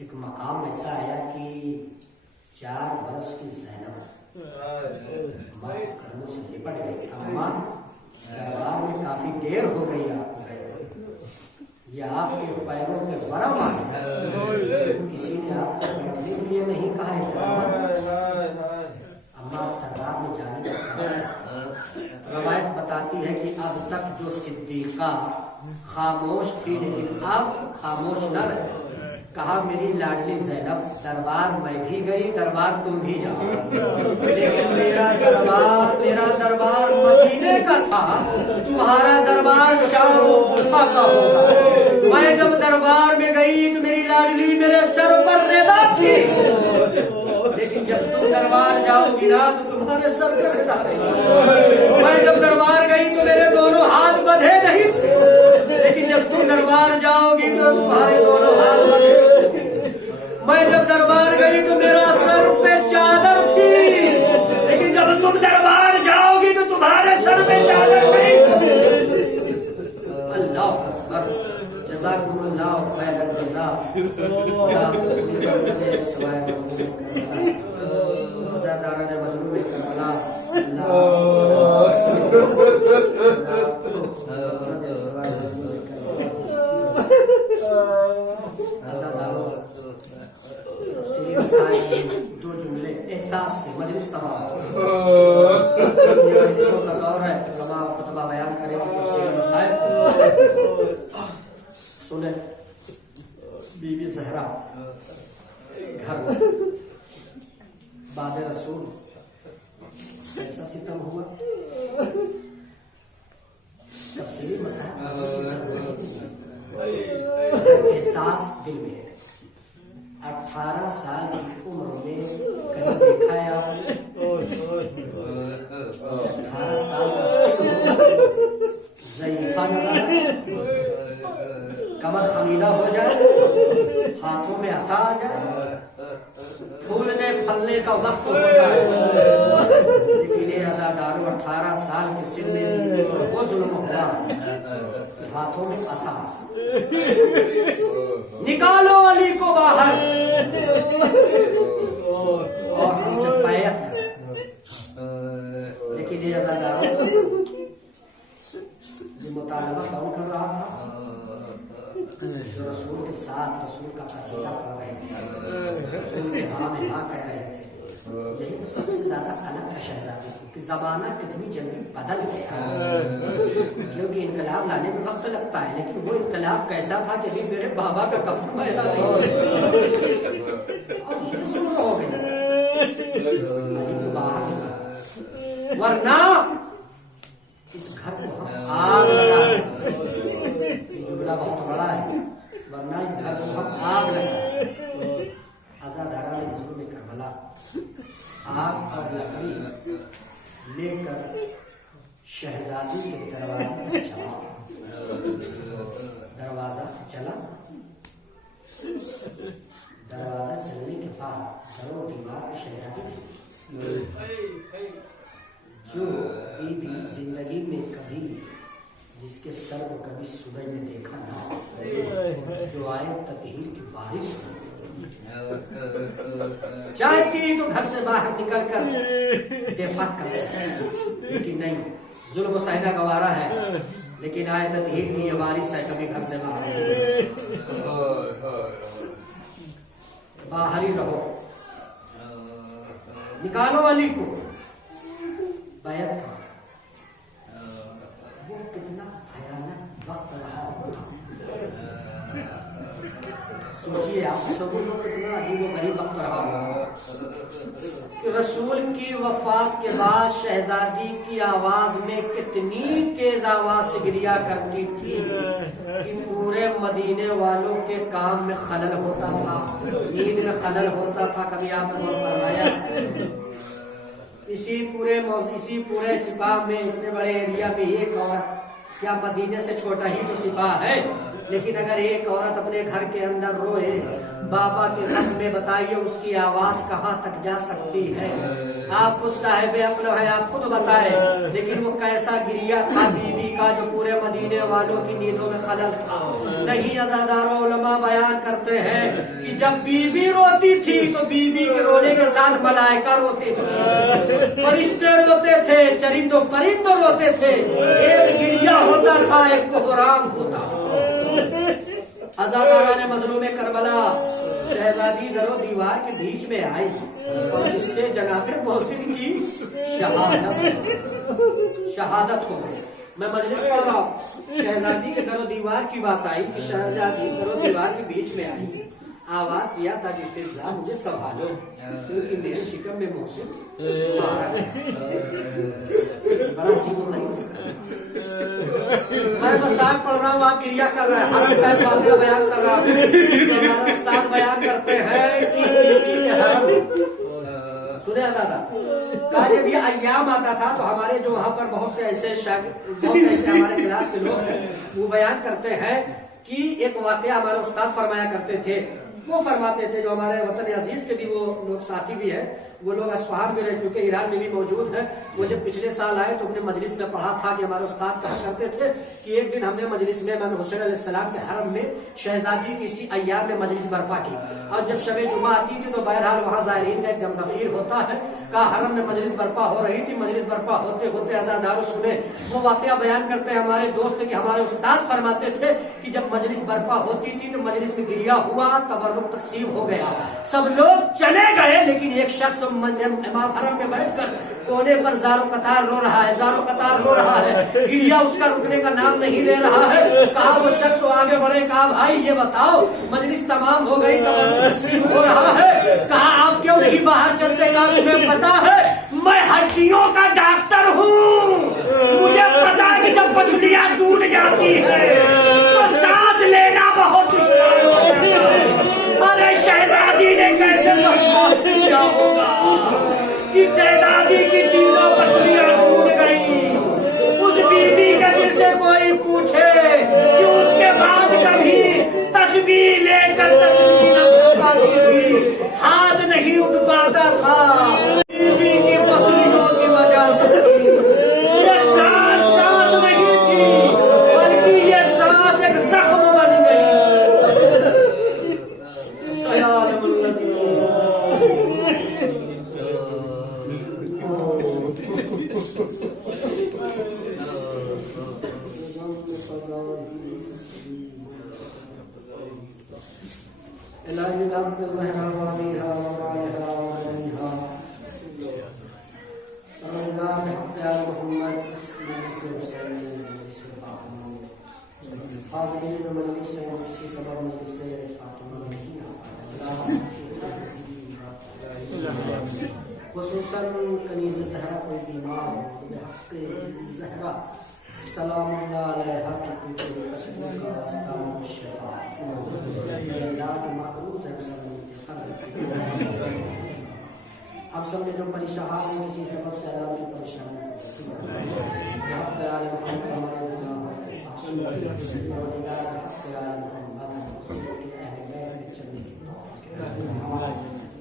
एक मकाम ऐसा आया कि 4 बरस की ज़ैनब माँ कर्मों से लिपट गई। अम्मा दरबार में काफी देर हो गई आपको गए, या आपके पैरों में वरम आ गया, किसी ने आपको बैठने के लिए नहीं कहा है। अम्मा दरबार में जाने का रवायत बताती है कि अब तक जो सिद्दीका खामोश थी, लेकिन अब खामोश न रहे। کہا میری لاڈلی زینب دربار میں بھی گئی دربار تم بھی جاؤ، لیکن میرا دربار مدینے کا تھا، تمہارا دربار شام و کوفہ کا ہوگا۔ میں جب دربار میں گئی تو میری لاڈلی میرے سر پر رضا تھی، لیکن جب تم دربار جاؤ گی نا تو تمہارے سر پر رضا نہیں۔ میں جب دربار گئی تو میرے دونوں ہاتھ بندھے نہیں تھے، لیکن جب تم دربار جاؤ گی تو تمہارے دونوں ہاتھ بندھے۔ میں جب دربار گئی تو میرا سر پہ چادر تھی، لیکن جب تم دربار جاؤ گی تو تمہارے سر پہ چادر نہیں۔ اللہ اکبر، جزاکم اللہ خیر الجزا۔ مزاداران مظلوم کربلا، تفسیری مسائل کے دو جملے احساس کے مجلس تمام یہ مجلسوں کا دور ہے، علماء خطبہ بیان کریں گے تفسیری مسائل۔ سنیں، بی بی زہرا گھر بعد رسول ایسا ستم ہوا، تفسیری مسائل احساس دل میں ہے۔ 18 سال کی عمر میں کہیں دیکھا ہے آپ نے 18 سال کا سن ضعیفہ نظر، کمر خمیدہ ہو جائے، ہاتھوں میں عصا آ جائے، پھولنے پھلنے کا وقت ہوتا ہے، لیکن یہ عزاداروں 18 سال کے سن میں بھی وہ ظلم ہوا، ہاتھوں میں عصا۔ نکالو علی کو باہر اور ہم سے بیعت کرو، لیکن یہ عزاداروں یہ مطالبہ کون کر رہا تھا؟ جو رسول کے ساتھ رسول کا قصیدہ پڑھ رہے تھے، رسول کے ہاں میں ہاں کہہ رہے تھے، یہی تو سب سے زیادہ قلق ہے شہزادی کہ زمانہ کتنی جلدی بدل گیا، کیونکہ انقلاب لانے میں وقت لگتا ہے، لیکن وہ انقلاب کیسا تھا کہ ابھی میرے بابا کا کفن میلا نہیں اور یہ سن ہو گئے، ورنہ اس گھر کو ہم آگ لگا، یہ جملہ بہت بڑا ہے، ورنہ اس گھر کو ہم آگ لگا۔ عزاداران مظلوم کربلا آگ اور لکڑی لے کر شہزادی کے دروازے پر چلا، دروازہ چلا، دروازہ چلنے کے بعد در و دیوار پہ شہزادی جو بی بی زندگی میں کبھی جس کے سر کو کبھی صبح نے دیکھا نہ، جو آئے تطہیر کی وارث ہو، چاہتی تو گھر سے باہر نکل کر دفاع کر سکتی، لیکن نہیں، ظلم و سہنا گوارا ہے، لیکن آئے تطہیر کی یہ وارث ہے، کبھی گھر سے باہر باہر ہی رہو، نکالو علی کو بیعت کا۔ وہ کتنا بھیانک وقت رہا ہوگا، سوچیے آپ سب لوگ کتنا عجیب و غریب وقت رہا ہوگا کہ رسول کی وفات کے بعد شہزادی کی آواز میں کتنی تیز آواز سے گریا کرتی تھی کہ پورے مدینے والوں کے کام میں خلل ہوتا تھا، نیند میں خلل ہوتا تھا۔ کبھی آپ نے فرمایا اسی پورے سپاہ میں اتنے بڑے ایریا میں ایک عورت، کیا مدینے سے چھوٹا ہی تو سپاہ ہے، لیکن اگر ایک عورت اپنے گھر کے اندر روئے بابا کے غم میں، بتائیے اس کی آواز کہاں تک جا سکتی ہے؟ آپ خود صاحب عقل ہیں، آپ خود بتائیں، لیکن وہ کیسا گریا تھا بی بی کا جو پورے مدینے والوں کی نیندوں میں خلل تھا۔ نہیں، عزاداروں علماء بیان کرتے ہیں کہ جب بی بی روتی تھی تو بی بی کے رونے کے ساتھ ملائکہ روتے تھے، فرشتے روتے تھے، چرند و پرند روتے تھے، ایک گریا ہوتا تھا، ایک کوہرام ہوتا تھا۔ عزاداران مظلوم کربلا شہزادی در و دیوار کے بیچ میں آئی اور جس سے جناب محسن کی شہادت ہو گئی۔ میں مجلس پڑھ رہا ہوں، شہزادی کے در و دیوار کی بات آئی کہ شہزادی در و دیوار کے بیچ میں آئی आवाज दिया ताकि फिजा मुझे संभालो, क्योंकि मेरे शिकम में मौसम मारा है। बड़ा अजीब-ओ-गरीब फिक्र है। मैं मसाक पढ़ रहा हूँ, आप क्रिया कर रहे हैं, हरम का बातें बयान कर रहा हूँ। हमारे उस्ताद बयान करते हैं कि हरम सुने दादा का जब ये अय्याम आता था तो हमारे जो वहाँ पर बहुत से ऐसे हमारे क्लास के लोग हैं, वो बयान करते हैं कि एक वाकया हमारे उस्ताद फरमाया करते थे। वो फरमाते थे, जो हमारे वतन अजीज के भी वो लोग साथी भी हैं, वो लोग अस्फहान में रह चुके, ईरान में भी मौजूद हैं। वो जब पिछले साल आए तो हमने मजलिस में पढ़ा था कि हमारे उस्ताद कहा करते थे कि एक दिन हमने मजलिस में इमाम हुसैन अलैहिस्सलाम के हरम में शहजादी की इसी अय्याम में मजलिस बर्पा की, और जब शब जुमा आती थी तो बहरहाल वहाँ ज़ायरीन का एक जमगफीर होता है। कहा हरम में मजलिस बर्पा हो रही थी, मजलिस बर्पा होते होते अज़ादारों सुने। वो वाकया बयान करते हैं हमारे दोस्त कि हमारे उस्ताद फरमाते थे कि जब मजलिस बर्पा होती थी तो मजलिस में गिरिया हुआ, तबर्रुक तकसीम हो गया, सब लोग चले गए, लेकिन एक शख्स इमाम हरम में बैठकर कोने पर ज़ारो कतार रो रहा है, ज़ारो कतार रो रहा है, गिरिया उसका रुकने का नाम नहीं ले रहा है। कहा वो शख्स तो आगे बढ़े, कहा भाई ये बताओ मजलिस तमाम हो गई, तबर्रुक तकसीम हो रहा है, कहा आप क्यों नहीं बाहर चलते? कहा तुम्हें पता है मैं हड्डियों का डॉक्टर हूँ, मुझे पता है कि जब पसलियां टूट जाती है तो सांस लेना बहुत दुश्वार हो जाता है। अरे शहजादी ने कैसे बर्दाश्त किया होगा कि दादी की तीनों पसलियां टूट गई। उस बीबी के दिल से कोई पूछे कि उसके बाद कभी तस्बीह लेकर तस्बीह न पाती थी, हाथ नहीं उठ पाता था, बीबी की पसलियों की वजह से ये सांस नहीं थी, बल्कि ये सांस एक जख्म बन गई। खुसूसन कनीज़ ज़हरा कोई बीमार हो, ज़हरा सलाम अलैहा की पूरी कस्मों का रास्ता शिफा इलाज मकरूज है। अब सबने जो परेशान हैं किसी सबब से अल्लाह की परेशानी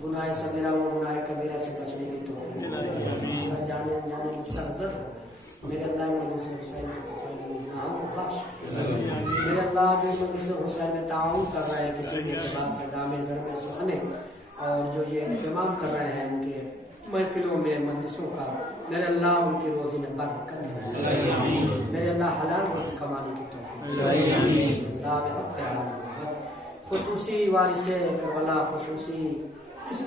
गुनाह सगीरा व गुनाह कबीरा से बचने की तौफीक जाने अनजाने की सरजद मेरे अल्लाह मजलिस हुसैन को बख्श। मेरे अल्लाह जो मजलिस हुसैन में ताउन कर रहे हैं किसी भी बात से गामे घर में सुहाने, और जो ये एहतमाम कर रहे हैं उनके महफिलों में मजलिसों का, मेरे अल्लाह उनकी रोजी में बरकत दे, मेरे अल्लाह हलाल रोज़ी कमाने की तौफीक। खुसूसी वारिसे करबला, खुसूसी इस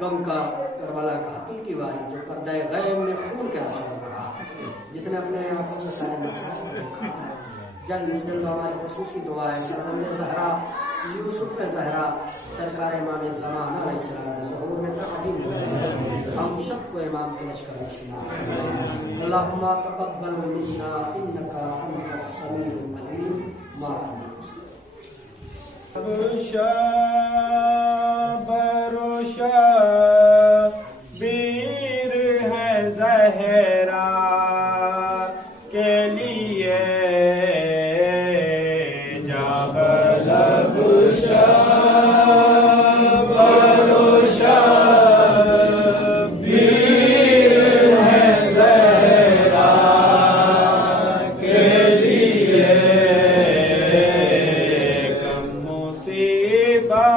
गम का करबला का हकीकी वारिस जो पर्दा गैब में खून के आंसू रहा, जिसने अपने आंखों से सारे मसाइल देखा। जल्द हमारी खुसूसी दुआ है फर्जंद ज़हरा यूसुफ ज़हरा सरकार इमाम ज़मान अलैहिस्सलाम के ज़हूर में तक़दीम हम सबको इमाम के लश्कर में शुमार। अल्लाहुम्मा तक़ब्बल मिन्ना इन्नका अंतस समीउल अलीम। बीर है ज़हरा के लिए मुसीबत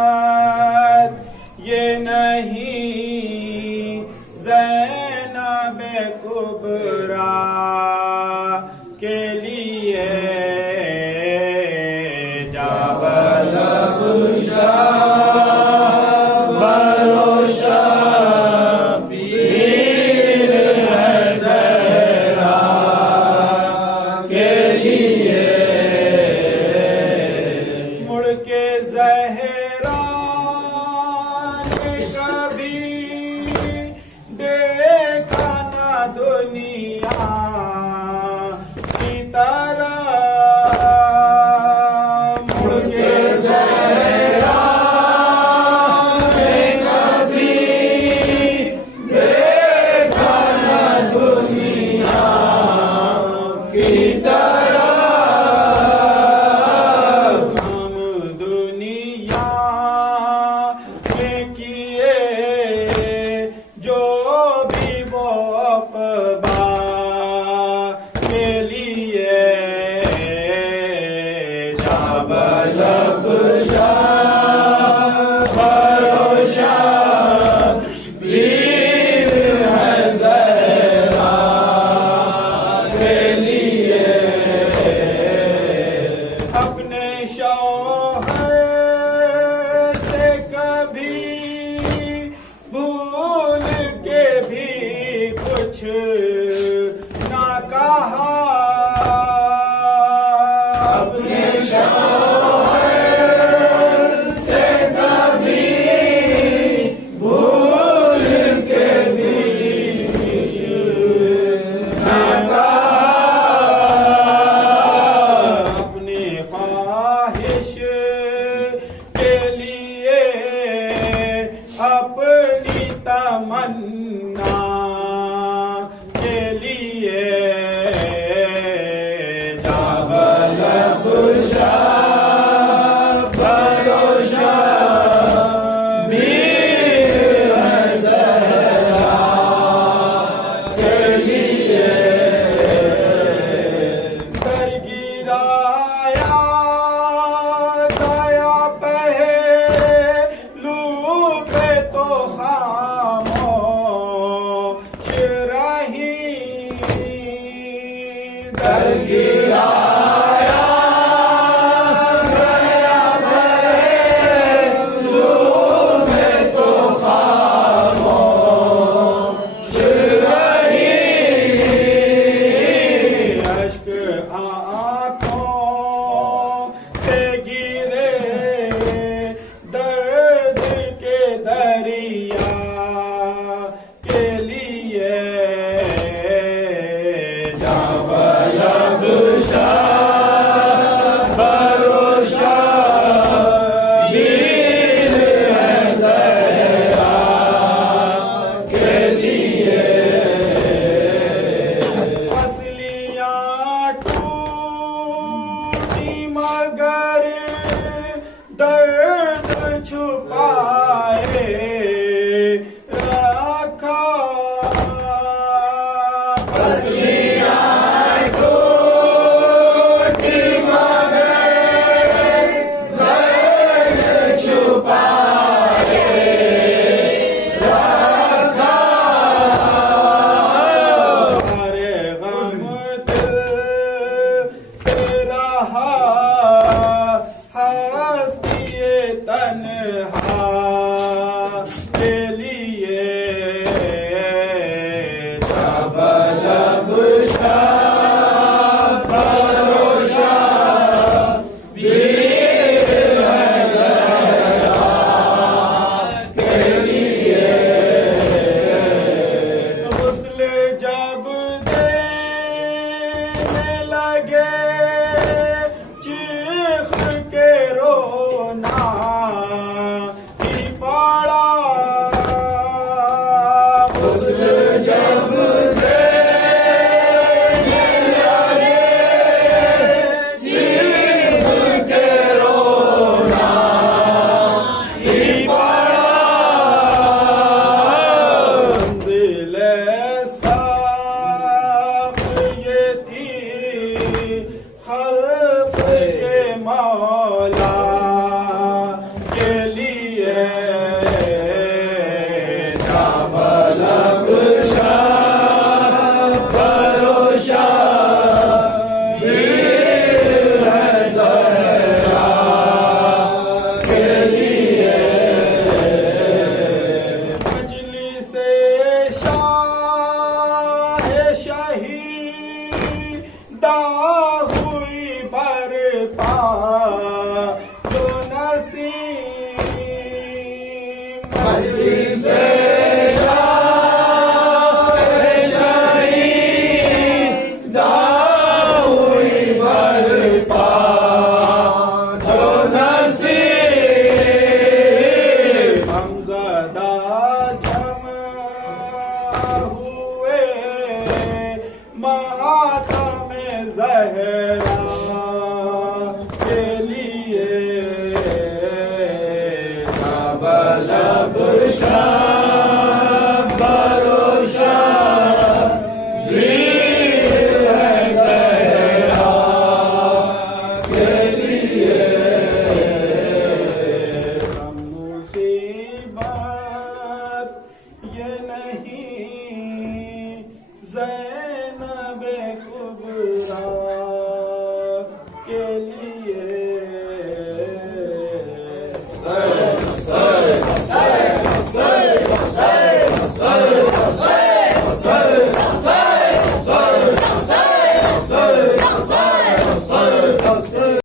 دریا کے لیے مگر درد چھپائے رکھا تنہا کے لیے جب لب شب بروشا ویر زہرا کے لیے غسل جب دینے لگے چیخ کے رونا خلق کے مولا کے لیے جب لب شب بروشا ویر زہرا کے لیے مجلس شاہ شہیدہ ہوئی برپا جو نسیم مجلس شاہ شہیدہ ہوئی برپا جو نسیم غمزدہ جمع ہوئے ماتم زہرا کے لیے جب لب شب بروشا ویر زہرا کے لیے مصیبت یہ نہیں